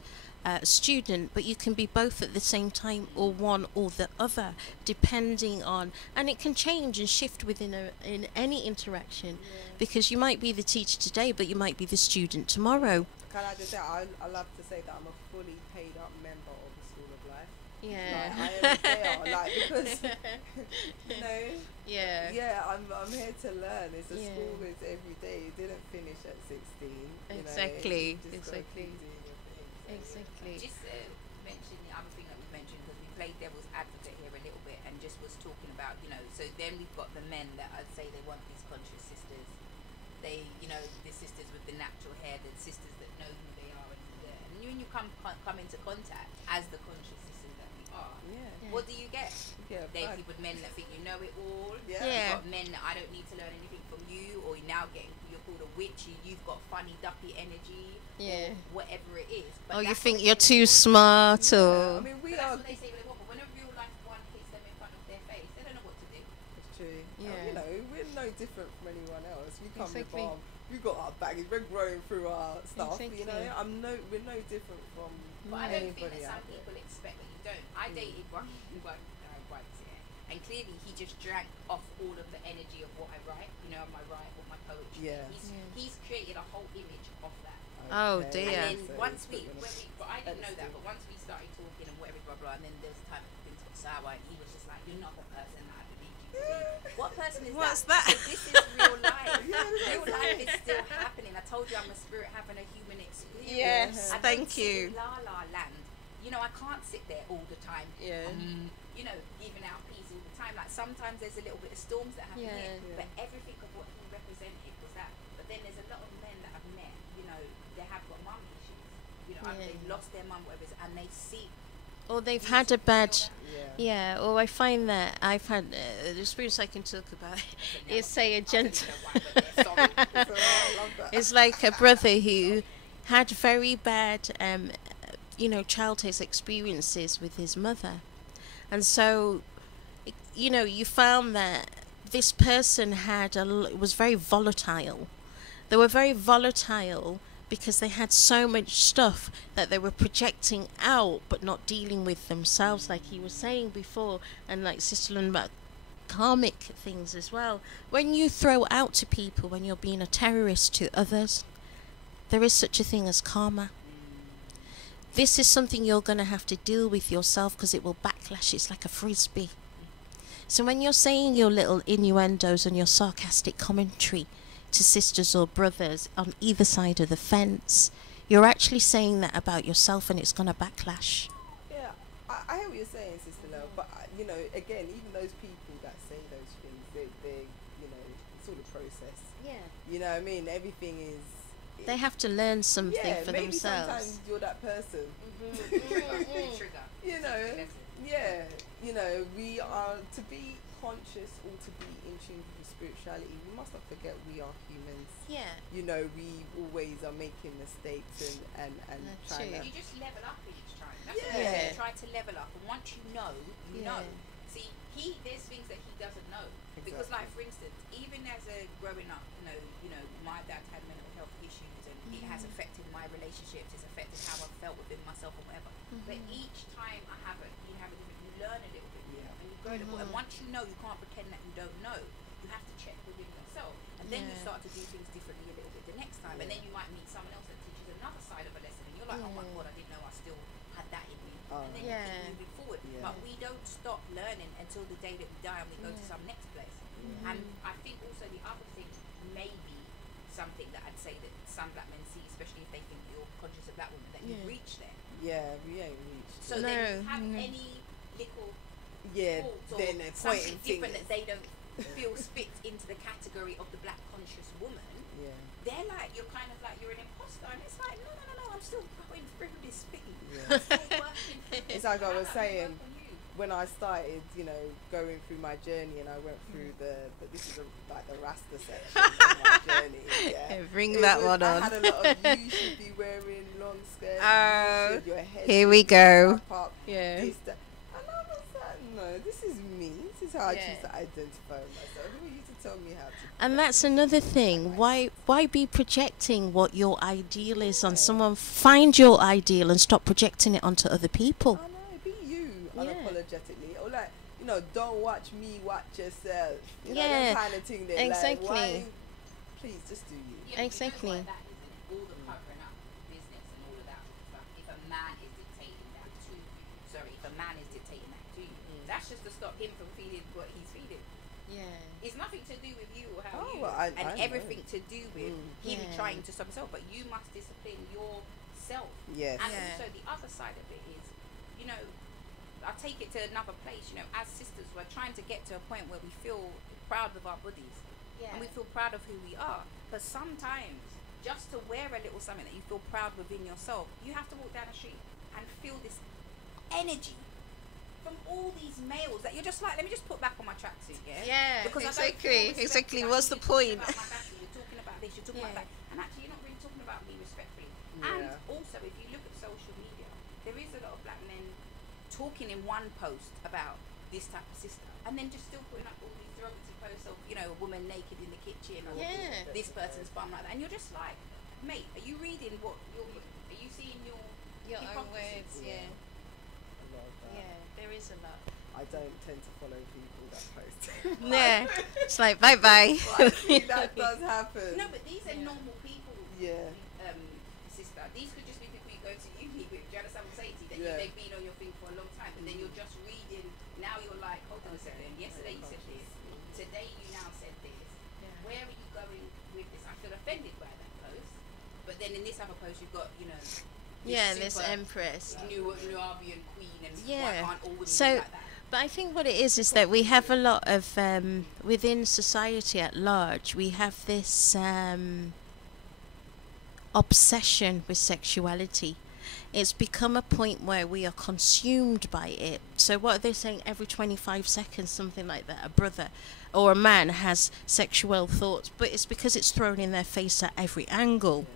student, but you can be both at the same time, or one or the other, depending on, and it can change and shift within in any interaction, because you might be the teacher today, but you might be the student tomorrow. Can I just say, I love to say that I'm a fully paid up member of the School of Life. Yeah. Like, I am there, like, because, you know, I'm here to learn. It's a school, it's every day. It didn't finish at 16. Exactly. You know, Exactly. Just mention the other thing that we mentioned, because we played devil's advocate here a little bit and just was talking about, you know, so then we've got the men that I'd say they want these conscious sisters. They, you know, the sisters with the natural hair, the sisters that know who they are, and when you come into contact as the conscious sisters that we are, what do you get? They're people, men that think you know it all. You've got men that I don't need to learn anything from you, or you're now you're called a witch, you've got funny duppy energy, or whatever it is. But you think you're too smart, or... I mean, that's what they say, but when a real life one hits them in front of their face, they don't know what to do. It's true. You know, we're no different from anyone else. We come with our we got our baggage. We're growing through our stuff. You know, Exactly. we're no different from But I don't think anybody that some out there. people expect that you don't. I dated one once, yeah, and clearly he just drank off all of the energy of what I write. You know, my write or my poetry. Yeah. He's created a whole image of that. Oh, Okay. dear. And then So once it's we, put when we, but I didn't know that. pedestal. But once we started talking and whatever, blah blah, and then there was a time that things got sour, and he was just like, "You're not the person that I believe you to be." What person is What's that? that? So this is real life. Real life is still happening. I told you I'm a spirit having a human experience. Yes, I don't thank sit you. in La La Land. You know, I can't sit there all the time. Yeah. You know, giving out peace all the time. Like sometimes there's a little bit of storms that happen Yeah. here, Yeah. but everything of what he represented was that. But then there's a lot of men that I've met. You know, they have got mum issues. You know, Yeah. they've lost their mum, whatever, it is, and they see. Or they've had a bad, Yeah. yeah. Or I find that I've had the experience I can talk about is say a gent. So I love that. It's like a brother who had very bad, childhood experiences with his mother, and so, you found that this person was very volatile. They were very volatile because they had so much stuff that they were projecting out, but not dealing with themselves, like he was saying before, and like Sister Lynn about karmic things as well. When you throw out to people, when you're being a terrorist to others, there is such a thing as karma. This is something you're going to have to deal with yourself because it will backlash. It's like a frisbee. So when you're saying your little innuendos and your sarcastic commentary to sisters or brothers on either side of the fence, you're actually saying that about yourself, and it's going to backlash. Yeah, I hear what you're saying, Sister Love, but again, even those people that say those things, they sort of process. Yeah. You know what I mean? Everything is. They have to learn something for maybe themselves. sometimes you're that person. Trigger. You know, yeah. We are to be conscious or to be in tune with spirituality. We must not forget we are humans. Yeah. We always are making mistakes and trying true. to. You just level up each time. That's Yeah. what you try to level up, and once you know, you Yeah. know. See, there's things that he doesn't know because, like for instance, even as a growing up, my dad had mental health issues, and it has affected my relationships. It's affected how I felt within myself or whatever. But each time I have it, you learn a little bit, and you go a little. And once you know, you can't pretend that you don't know. You have to check within yourself, and then you start to do things differently a little bit the next time, and then you might meet someone else that teaches another side of a lesson, and you're like, oh my god, I didn't know I still had that in me, and then you keep moving forward. Yeah. But we don't stop learning until the day that we die and we go to some next place. And I think also the other thing may be something that I'd say that some black men see, especially if they think you're conscious of black women, that you've reached there. Yeah, we ain't reached. So then you have any little Yeah, fault or then they're something pointing different fingers. that they don't feel spit into the category of the black conscious woman, Yeah. they're like, you're kind of like, you're an imposter, and it's like, no, I'm still going through this thing. Yeah. I'm still working through this. It's like I was I'm gonna saying, work on you. when I started, going through my journey, and I went through this is like the Rasta section of my journey. Yeah. Bring It that was- one I on. had a lot of you should be wearing long skirts. Oh, you should, your head here should we be go. Up, Yeah. this, that. And I was like, no, this is me. This is how I Yeah. choose to identify myself. Who are you to tell me how to? And that's another thing. Why be projecting what your ideal is on someone? Find your ideal and stop projecting it onto other people. I know, be you Yeah. unapologetically. Or like, don't watch me, watch yourself. Yeah, that kind of thing there. exactly. Like, why? Please, just do you. Yeah, Exactly. You know what that is, isn't it? All the covering up business and all of that stuff. If a man is dictating that to you, that's just to stop him from feeling what he's feeling. Yeah. It's nothing to do with you or how Oh, you, well, I know. everything to do with him Yeah. trying to stop himself. But you must discipline yourself. Yes. And Yeah. also the other side of it is, I take it to another place. As sisters, we're trying to get to a point where we feel proud of our bodies. Yeah. And we feel proud of who we are. But sometimes, just to wear a little something that you feel proud within yourself, you have to walk down the street and feel this energy from all these males that you're just like, let me just put back on my tracksuit, yeah? Yeah, Because I don't exactly, feel respected. exactly. I What's think the you're talking point? about my battery, you're talking about this, you're talking Yeah. about that. And actually, you're not really talking about me respectfully. Yeah. And also, if you look at social media, there is a lot of black men talking in one post about this type of sister, and then just still putting up all these derogatory posts of, you know, a woman naked in the kitchen, or this person's bum like that, and you're just like, mate, are you reading what are you seeing your own words? Yeah. I love that. Yeah, there is a lot. I don't tend to follow people that post. Yeah, it's like bye bye. That does happen. No, but these are normal people. Yeah. Sister, these could just be people you go to uni with. Do you understand what I'm saying to you? That they've been on your thing for a long time, and then you're just reading. Now you're like, hold on a second. Yesterday you said this. Today you now said this. Where are you going with this? I feel offended by that post. But then in this other post you've got, you know. This empress. New Arabian queen, and why Yeah. can't all women So, be like that? but I think what it is that we have a lot of within society at large. We have this obsession with sexuality. It's become a point where we are consumed by it. So what are they saying? Every 25 seconds, something like that, a brother or a man has sexual thoughts, but it's because it's thrown in their face at every angle.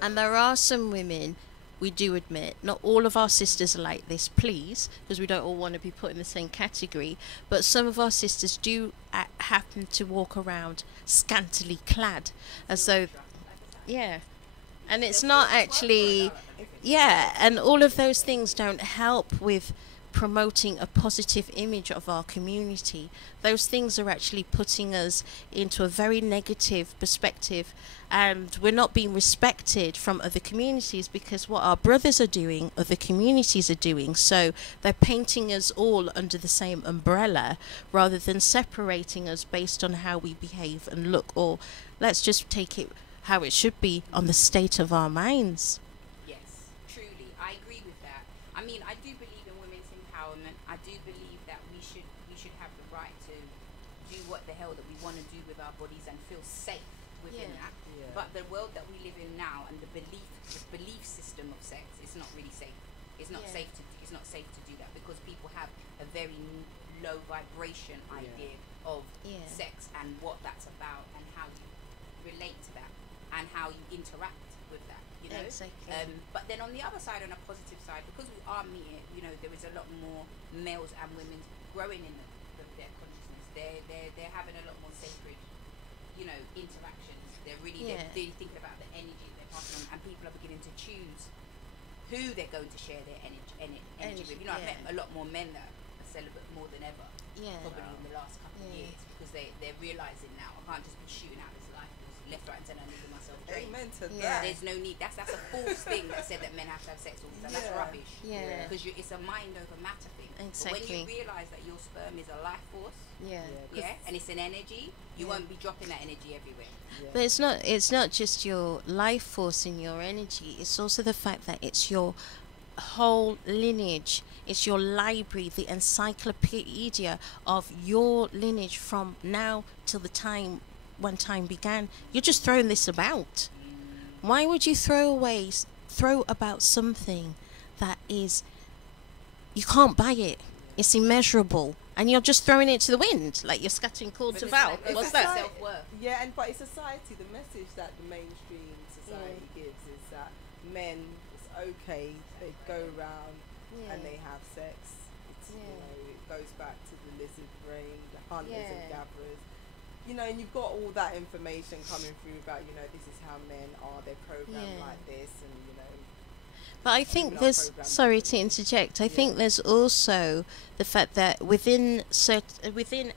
And there are some women, we do admit, not all of our sisters are like this, please, because we don't all want to be put in the same category, but some of our sisters do happen to walk around scantily clad, as though, and it's not actually, and all of those things don't help with promoting a positive image of our community. Those things are actually putting us into a very negative perspective, and we're not being respected from other communities, because what our brothers are doing, other communities are doing. So they're painting us all under the same umbrella rather than separating us based on how we behave and look, or let's just take it how it should be on the state of our minds. Yes, truly, I agree with that. I mean, I do believe in women's empowerment. I do believe that we should have the right to do what the hell that we want to do with our bodies and feel safe within that. Yeah. But the world that we live in now, and the belief system of sex, is not really safe. It's not safe to do that, because people have a very low vibration idea of sex and what that's about, and how you relate to that, and how you interact with that, you know. Exactly. But then on the other side, on a positive side, because we are you know, there is a lot more males and women growing in their consciousness. They're having a lot more sacred, you know, interactions. They're really thinking about the energy they're passing on, and people are beginning to choose who they're going to share their energy with. You know, I've met a lot more men that are celibate more than ever, probably in the last couple of years, because they're realising now, I can't just be shooting out this life left, right and centre and leaving myself drained. Amen to that. There's no need. That's a false thing that said that men have to have sex all the time. That's rubbish. Because it's a mind over matter thing. Exactly. But when you realise that your sperm is a life force, and it's an energy, you won't be dropping that energy everywhere. But it's not just your life force in your energy, it's also the fact that it's your whole lineage, it's your library, the encyclopedia of your lineage from now till the time when time began. You're just throwing this about. Why would you throw about something that is, you can't buy it, it's immeasurable, and you're just throwing it to the wind, like you're scattering cords about. What's that? Self-worth. Yeah, but it's society. The message that the mainstream society gives is that men, it's okay, they go around and they have sex. It's, you know, it goes back to the lizard brain, the hunters and gatherers. You know, and you've got all that information coming through about, you know, this is how men are, they're programmed like this, and, you know. But I think there's, sorry to interject, I think there's also the fact that within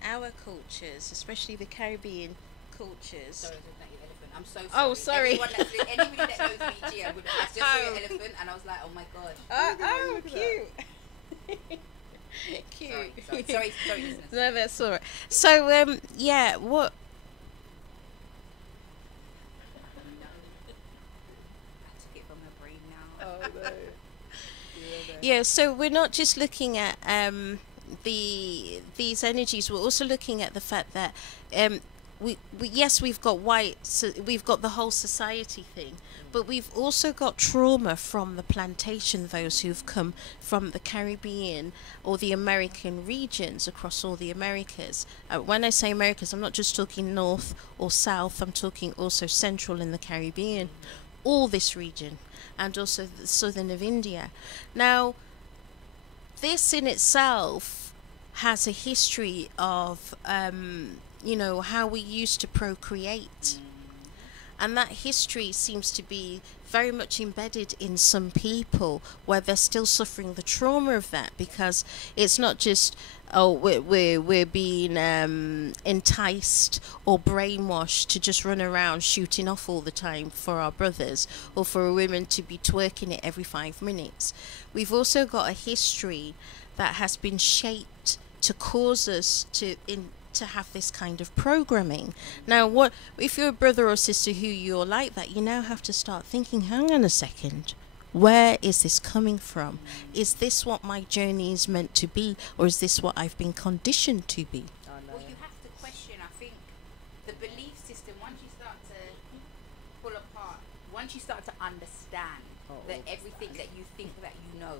our cultures, especially the Caribbean cultures. Sorry, your elephant. I'm so sorry. Oh, sorry. Anybody that knows me, Chia, I just saw your elephant and I was like, oh my god. Cute. Cute. Sorry, listeners. No, that's all right. So, what? I took it from her brain now. Oh, no. Yeah, so we're not just looking at these energies. We're also looking at the fact that we've got we've got the whole society thing, but we've also got trauma from the plantation, those who've come from the Caribbean or the American regions across all the Americas. When I say Americas, I'm not just talking north or south, I'm talking also central in the Caribbean, all this region, and also the southern of India. Now, this in itself has a history of, you know, how we used to procreate. And that history seems to be very much embedded in some people where they're still suffering the trauma of that, because it's not just, oh, we're being enticed or brainwashed to just run around shooting off all the time for our brothers, or for women to be twerking it every 5 minutes. We've also got a history that has been shaped to cause us to have this kind of programming. Now, what if you're a brother or sister who you're like that, you now have to start thinking, hang on a second, where is this coming from? Is this what my journey is meant to be, or is this what I've been conditioned to be? Well, you have to question, I think, the belief system. Once you start to pull apart, once you start to understand that everything that you think that you know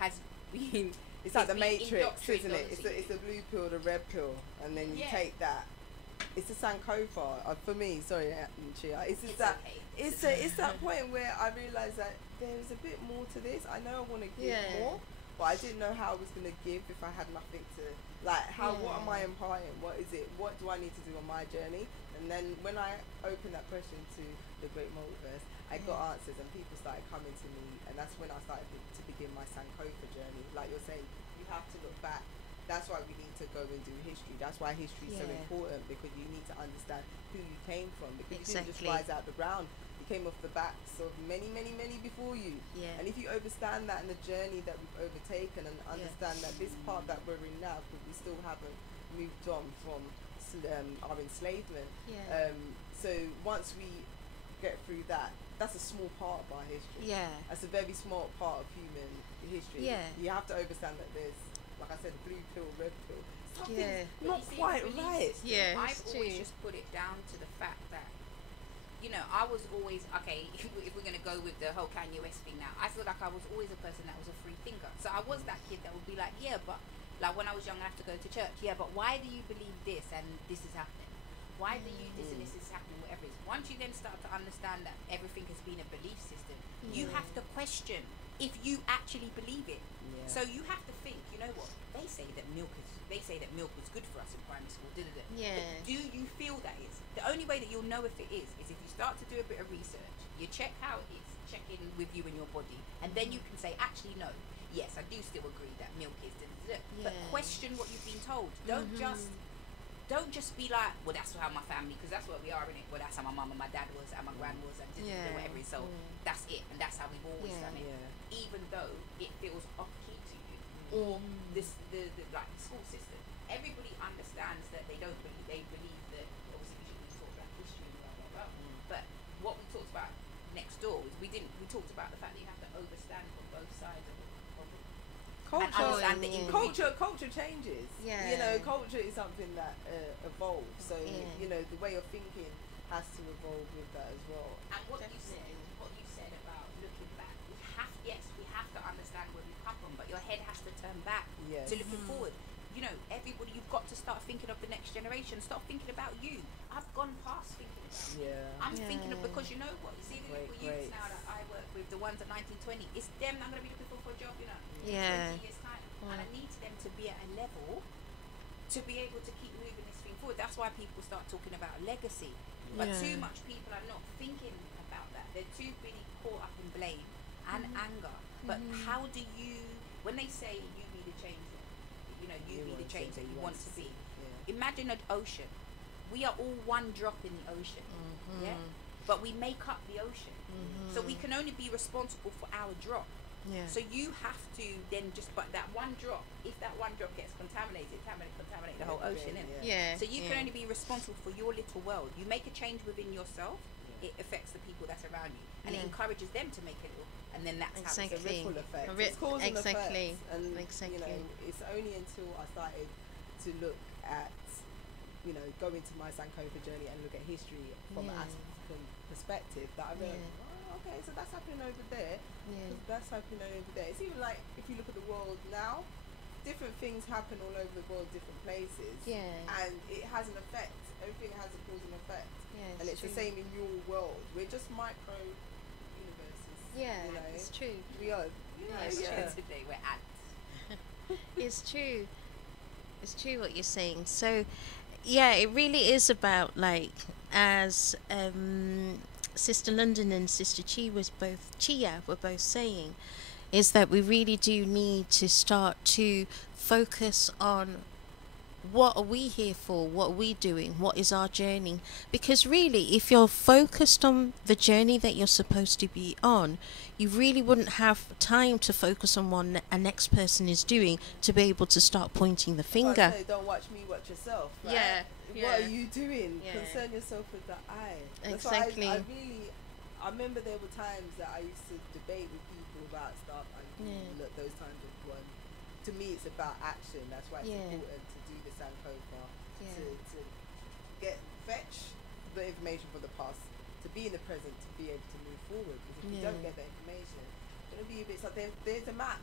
has been, it's like the Matrix, isn't it? obviously. It's the blue pill, the red pill, and then you take that. It's the Sankofa for me. Sorry, Chia. It's just that. Okay. It's that point where I realised that there is a bit more to this. I know I want to give more, but I didn't know how I was going to give if I had nothing to, like, how, what am I imparting? What is it? What do I need to do on my journey? And then when I opened that question to the Great Multiverse, I got answers, and people started coming to me, and that's when I started to begin my Sankofa journey. Like you're saying, you have to look back. That's why we need to go and do history. That's why history is so important, because you need to understand who you came from, because you didn't just rise out of the ground. You came off the backs of many, many, many before you. And if you understand that and the journey that we've overtaken, and understand that this part that we're in now, because we still haven't moved on from our enslavement. So once we get through that, that's a small part of our history. That's a very small part of human history. You have to understand that there's, like I said, blue pill, red pill. Something's not quite right. I've always just put it down to the fact that, you know, I was always, okay, if we're going to go with the whole Kanye West thing now, I feel like I was always a person that was a free thinker. So I was that kid that would be like, yeah, but, like when I was young, I have to go to church. Yeah, but why do you believe this and this is happening? Why do you this and this is happening, whatever it is? Once you then start to understand that everything has been a belief system, you have to question if you actually believe it. So you have to think, you know what, they say that milk is good for us in primary school, But do you feel that is? The only way that you'll know if it is if you start to do a bit of research, you check how it is, check in with you and your body, and then you can say, actually no, yes, I do still agree that milk is but question what you've been told. Don't just be like, well, that's how my family, because that's what we are, in it. Well, that's how my mum and my dad was, and my grand was, and whatever. So that's it, and that's how we've always done it. Even though it feels off-key to you, or the like school system, everybody understands that they don't believe. They believe that obviously we shouldn't talk about history and blah blah blah. But what we talked about next door is we talked about the fact that you have to understand from both sides of culture changes. You know, culture is something that evolves. So you know, the way of thinking has to evolve with that as well. And what you said about looking back, we have to understand where we come from, but your head has to turn back to looking forward. You know, everybody, you've got to start thinking of the next generation. Stop thinking about you. I've gone past thinking about you. I'm thinking of, because you know what, you see the little youths now that I work with, the ones at 1920, it's them I'm going to be looking for a job, you know, in 20 years time. And I need them to be at a level to be able to keep moving this thing forward. That's why people start talking about legacy. But too much people are not thinking about that. They're too busy caught up in blame and anger. But how do you, when they say you be the change, you know, you be the change that you want to be. Imagine an ocean. We are all one drop in the ocean. But we make up the ocean. So we can only be responsible for our drop. So you have to then but that one drop, if that one drop gets contaminated, contaminate the whole ocean, innit? So you can only be responsible for your little world. You make a change within yourself, it affects the people that's around you, and it encourages them to make a little, and then that's how it's a ripple effect. It's cause and effect. And you know, it's only until I started to look at, you know, go into my Sankofa journey and look at history from an African perspective that I realized, okay, so that's happening over there. That's happening over there. It's even like if you look at the world now, different things happen all over the world, different places. And it has an effect. Everything has a cause and effect. And it's the same in your world. We're just micro universes. You know? It's true. We are. Today we're at. It's true. It's true what you're saying. So, yeah, it really is about, like, as Sister London and Sister Chia were both saying, is that we really do need to start to focus on what are we here for, what are we doing, what is our journey. Because really, if you're focused on the journey that you're supposed to be on, you really wouldn't have time to focus on what a next person is doing to be able to start pointing the finger. I say, don't watch me, watch yourself. Right? Yeah, What yeah. are you doing? Yeah. Concern yourself with the eye. That's Exactly. why I remember there were times that I used to debate with people about stuff. And look, those times of one. To me, it's about action. That's why it's important to do the Sankofa, to get fetch the information from the past, to be in the present, to be able to move forward. Because if you don't get the information, it'll be a bit. So there's a map.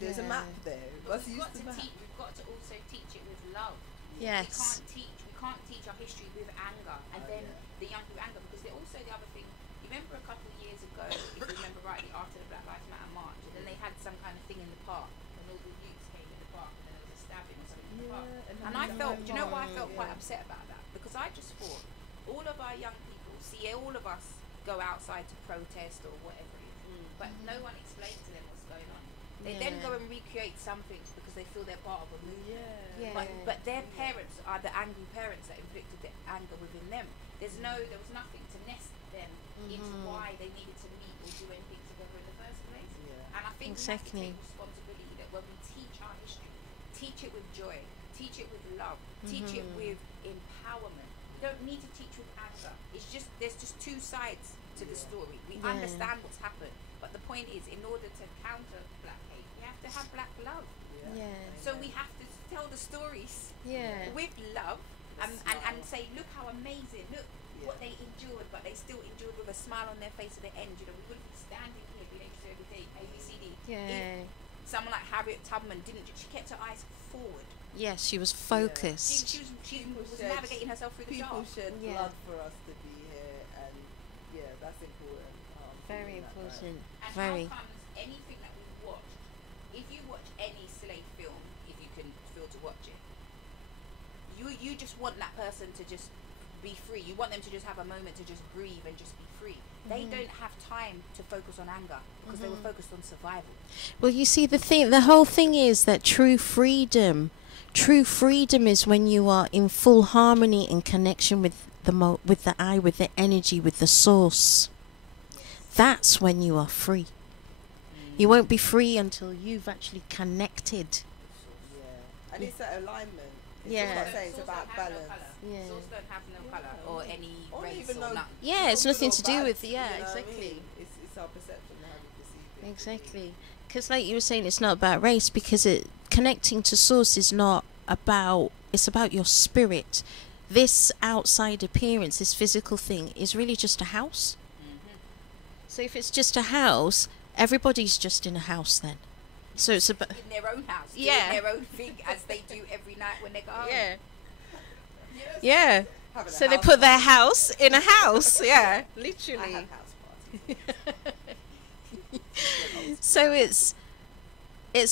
There's a map there. But we've got to also teach it with love. Yes. We can't teach our history with anger, and then the young with anger, because they're also the other thing. You remember a couple of years ago, if you remember rightly, after the Black Lives Matter march, and then they had some kind of thing in the park, and all the youths came in the park, and there was a stabbing or something in the park. And I felt, do you know why I felt quite upset about that? Because I just thought, all of our young people, see, all of us go outside to protest or whatever it is, but no one explains to them what's going on. They then go and recreate something because they feel they're part of a movement. But their parents are the angry parents that inflicted the anger within them. There was nothing to nest them into why they needed to meet or do anything together in the first place. And I think we have to take responsibility that when we teach our history, teach it with joy, teach it with love, teach it with empowerment. We don't need to teach with anger. It's just there's just two sides to the story. We understand what's happened, but the point is, in order to counter black hate, we have to have black love. So we have to tell the stories with love and say, look how amazing, look what they endured, but they still endured with a smile on their face at the end. You know, we wouldn't be standing here being able to do everything ABCD. If someone like Harriet Tubman she kept her eyes forward. Yes, she was focused. She was navigating herself through the dark. People shed blood for us to be here, and that's important. Very important. And Very. how comes anything that we watch, if you watch any slave film, if you can feel to watch it, you just want that person to just be free. You want them to just have a moment to just breathe and just be free. They don't have time to focus on anger because they were focused on survival. Well, you see, the whole thing is that true freedom is when you are in full harmony and connection with the eye, with the energy, with the source. That's when you are free. You won't be free until you've actually connected. And it's that alignment. It's Yeah. just like saying it's about balance. Souls don't have no colour or any race or nothing. Yeah, it's nothing to do bad, with you know what I exactly. mean? It's our perception of how we perceive it. Exactly. Because like you were saying, it's not about race, because connecting to source is not about, it's about your spirit. This outside appearance, this physical thing, is really just a house. So if it's just a house, everybody's just in a house then. So it's about in their own house, doing their own thing as they do every night when they go home. Yeah. Having a So they house put their party. house in a house. Yeah, I literally. have house parties. So it's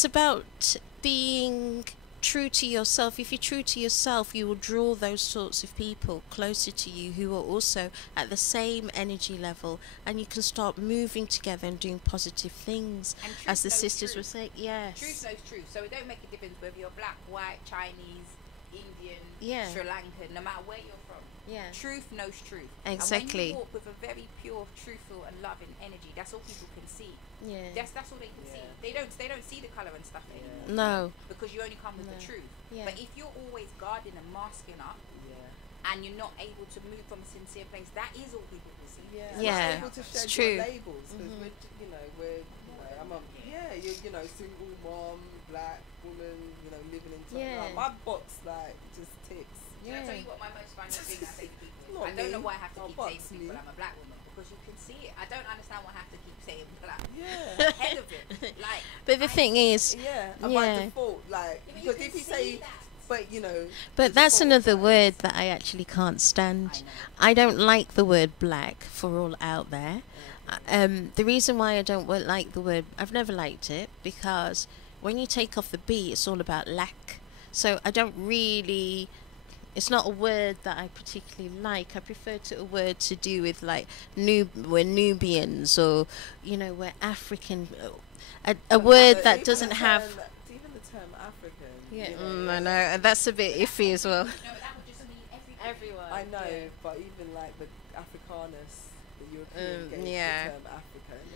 about being true to yourself. If you're true to yourself, you will draw those sorts of people closer to you who are also at the same energy level, and you can start moving together and doing positive things, And truth as the knows sisters truth. were saying. Yes. Truth knows truth, so it don't make a difference whether you're black, white, Chinese, Indian, Yeah. Sri Lankan, no matter where you're from. Yeah. Truth knows truth. Exactly. And when you walk with a very pure, truthful and loving energy, that's all people can see. Yeah. That's all they can see. They don't see the colour and stuff anymore. No. Because you only come with the truth. Yeah. But if you're always guarding and masking up and you're not able to move from a sincere place, that is all people will see. Yeah, Able to it's shed true. your labels because I'm a single mom, black woman, living in China. Yeah. My box just ticks. Can I tell you what my most funny thing I say to people? Not I don't me. know why I have to Not keep saying to box people me. I'm a black woman, because you can see it. I don't understand why I have to keep saying black. Yeah. Ahead of it. Like, But the thing is, And Yeah. by default, but because if you say, that. but that's another word that I actually can't stand. I don't like the word black, for all out there. The reason why I don't like the word, I've never liked it, because when you take off the B, it's all about lack. So I don't really. It's not a word that I particularly like. I prefer to a word to do with like we're Nubians, or we're African. A word that doesn't have. Even the term African. Yeah, I know that's a bit iffy as well. No, but that would just mean Everyone. I know, but even like the Afrikaners, the European gave yeah. the term African.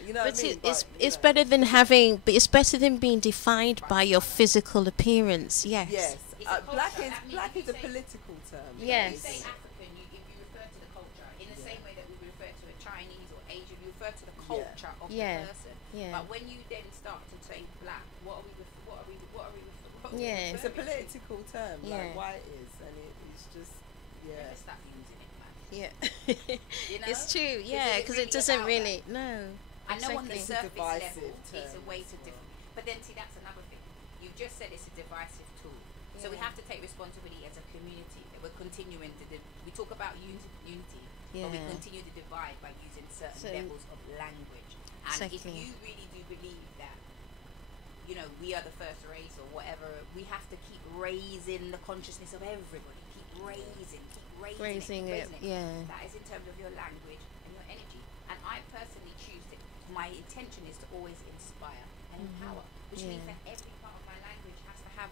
You know But what I mean? it's better than having. But it's better than being defined by your physical appearance. Yes. Yes. It's a Black culture. is That means black if is you a say- political term. Yes. If you say African, if you refer to the culture in the same way that we refer to a Chinese or Asian, you refer to the culture of Yeah. the person. Yeah. But when you then start to say black, what are we? Yeah. It's a political term, Yeah. like white is, and it's just Let's start using it, man. Yeah. You know? It's true. Is Yeah, it because really it doesn't about really. No. I know on the Exactly. surface Divisive level, it's a term way as to well. different. But then, see, that's another thing. You just said it's a divisive tool. So we Yeah. have have to take responsibility as a community that we're continuing to. We talk about unity, but we Yeah. continue to divide by using certain So- levels of language. And if Exactly. you really do believe that, we are the first race or whatever, we have to keep raising the consciousness of everybody. Keep raising Raising it. raising Yeah. That is in terms of your language and your energy. And I personally choose it. My intention is to always inspire and empower, which means Yeah. that every part of my language has to have,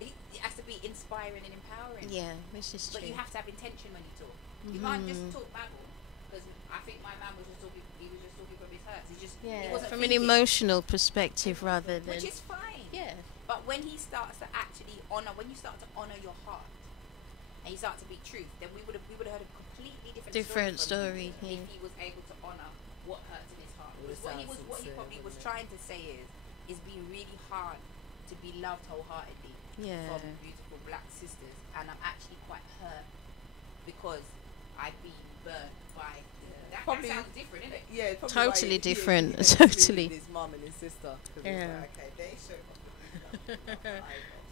it has to be inspiring and empowering. Yeah, which is But true. you have to have intention when you talk. You can't just talk babble. Because I think my man was just talking. He was just talking from his heart. He Yeah, wasn't from an thinking, emotional perspective rather than. which is fine. Yeah. But when he starts to actually honor, when you start to honor your heart, and you start to be truth, then we would have heard a completely different Story, from him yeah. if he was able to honor what hurts in his heart. It would Because what he sound probably sincere, was wouldn't it? trying to say is being really hard to be loved wholeheartedly Yeah. from beautiful black sisters, and I'm actually quite hurt because I've been burnt by. That Probably- sounds different, isn't it? Yeah, it's probably Totally why he different, came to totally. with his mum and his sister. 'Cause Yeah. it's like, okay, they show up.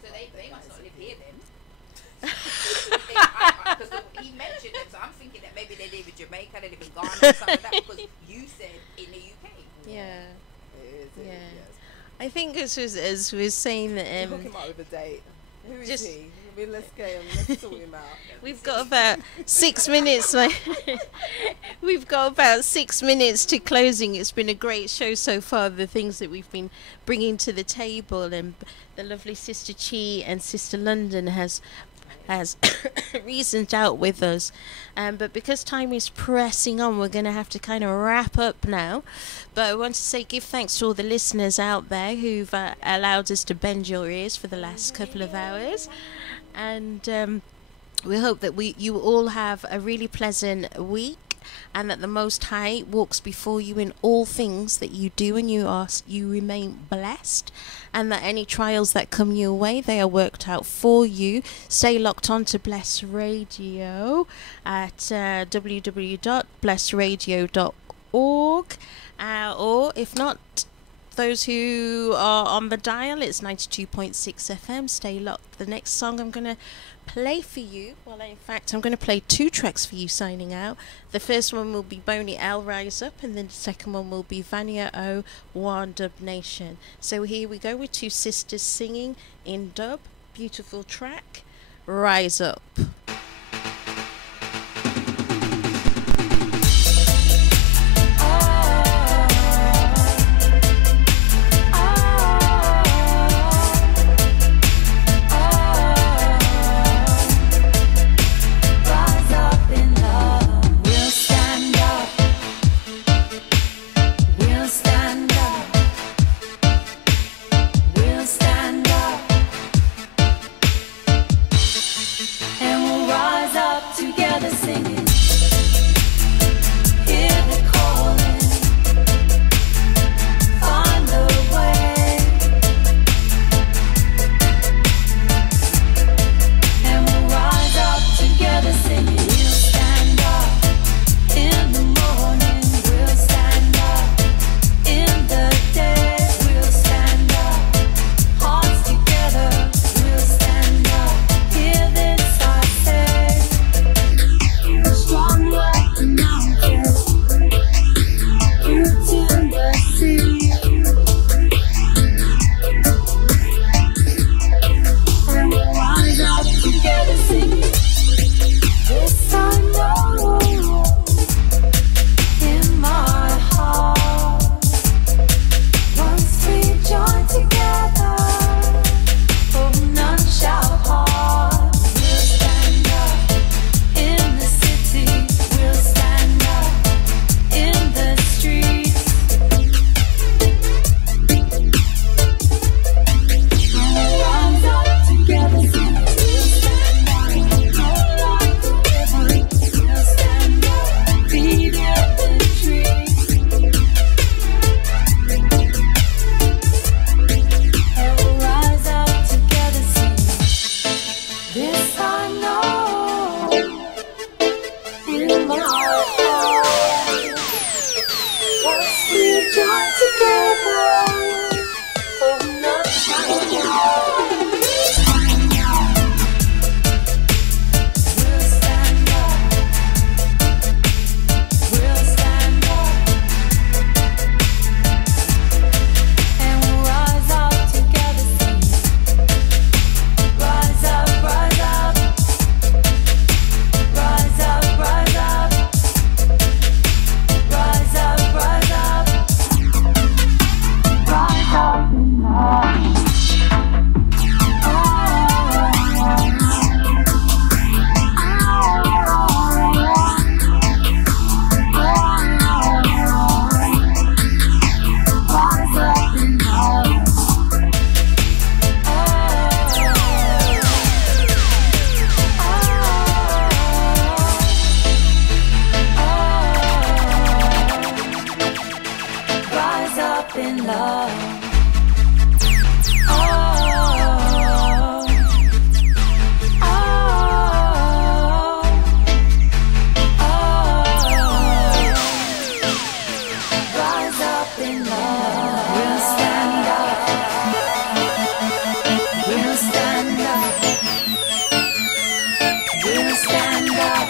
So they must not live here then. Because he mentioned them, so I'm thinking that maybe they live in Jamaica, they live in Ghana, or something like that. Because you said in the UK. Yeah. It is. Yeah. Yes. I think as we were saying that Hook him up with a date. Who is just- he? I mean, let's get him. Let's sort him out. we've got about 6 minutes. We've got about 6 minutes to closing. It's been a great show so far. The things that we've been bringing to the table, and the lovely Sister Chia and Sister London has reasoned out with us, but because time is pressing on, we're going to have to kind of wrap up now. But I want to say give thanks to all the listeners out there who've allowed us to bend your ears for the last couple of hours, and we hope that you all have a really pleasant week, and that the Most High walks before you in all things that you do, and you remain blessed, and that any trials that come your way, they are worked out for you. Stay locked on to Bless Radio at www.blessradio.org, or if not, those who are on the dial, it's 92.6 FM. Stay locked. The next song I'm going to play for you, in fact I'm going to play 2 tracks for you signing out. The first one will be Boney L, Rise Up, and then the second one will be Vania O, One Dub Nation. So here we go with 2 sisters singing in dub. Beautiful track, Rise Up. Rise up in love. We'll stand up. We'll stand up. We'll stand up. And we'll We join together. Oh, no, we'll stand up. We'll stand up. And we'll rise up together. Rise up, rise up. Rise up, rise up. Rise up, rise up. Rise up in love. Rise up in love. Rise up in love. Rise up in love. We'll stand up. We'll stand up. We'll stand up.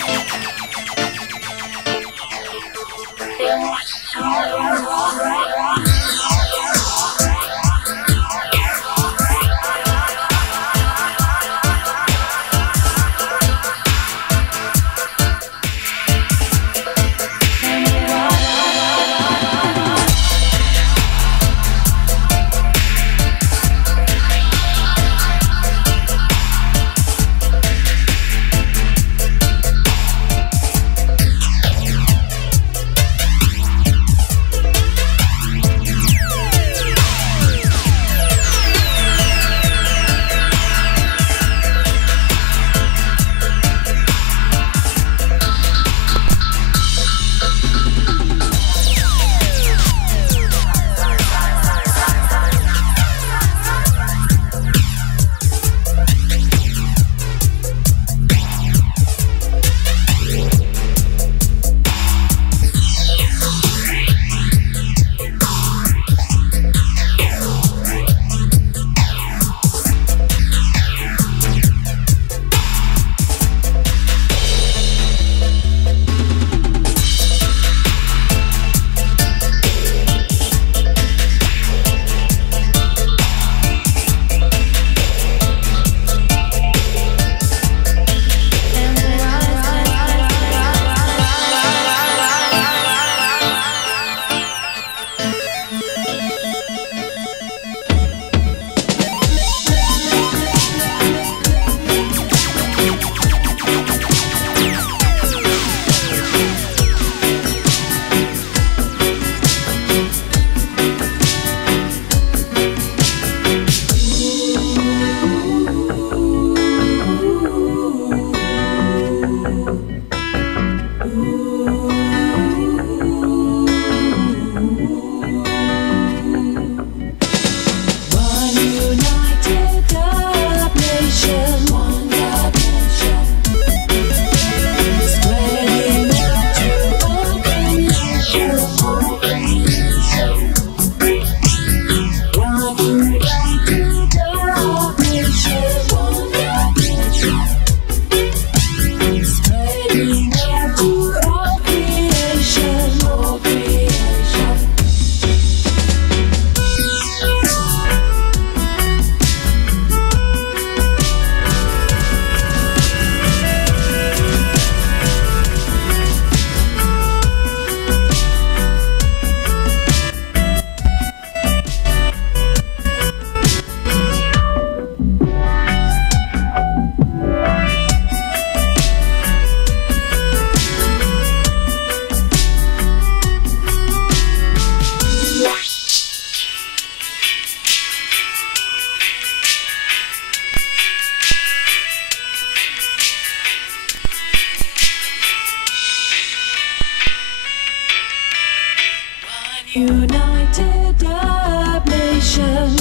United Dub Nation,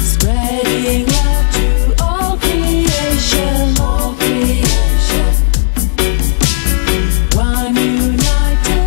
spreading love to all creation, One united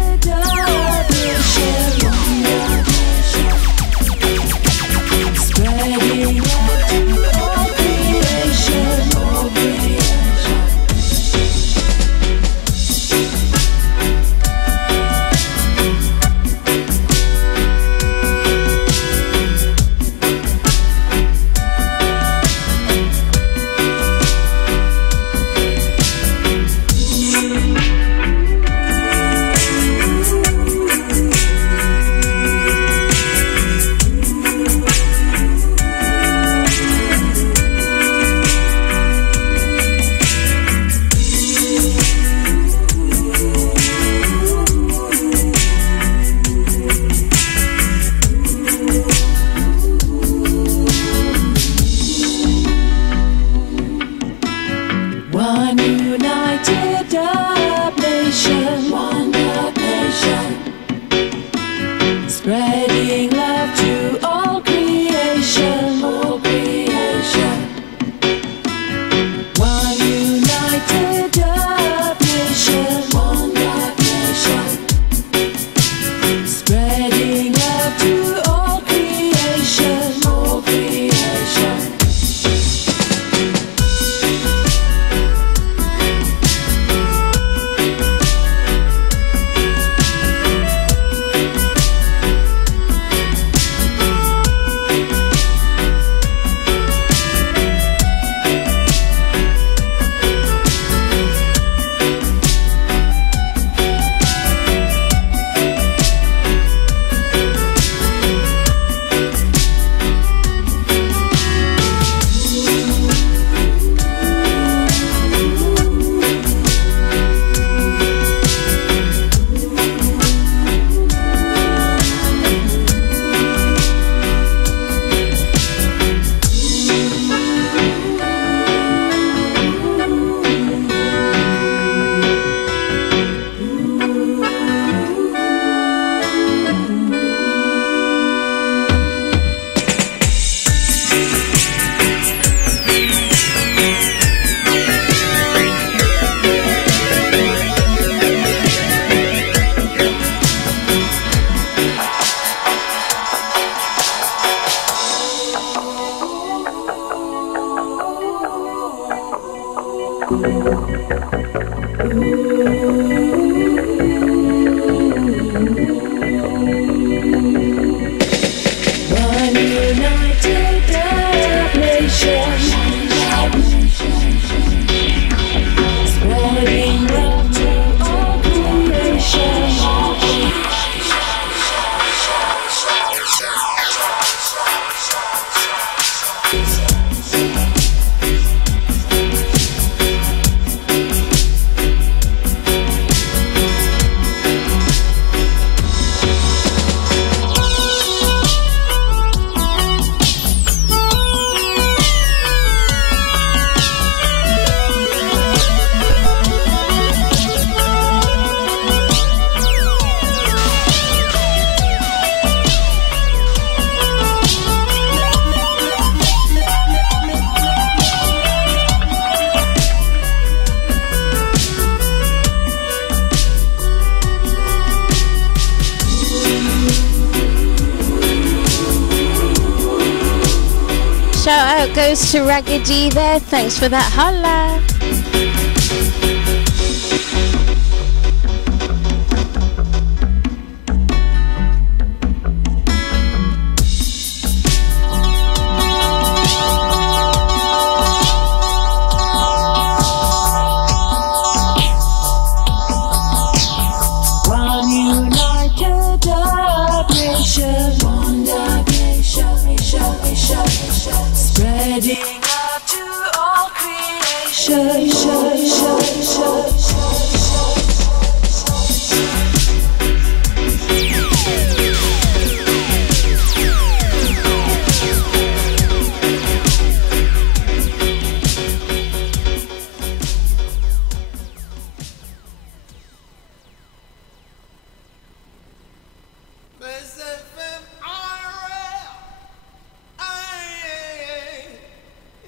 Shout out goes to Raggedy there. Thanks for that. Holla. Spreading love to all creation.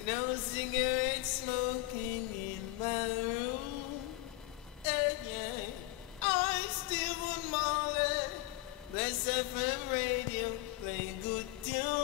No cigarette smoking in my room. Yeah. I still want Marley. Bless FM radio, play good tune.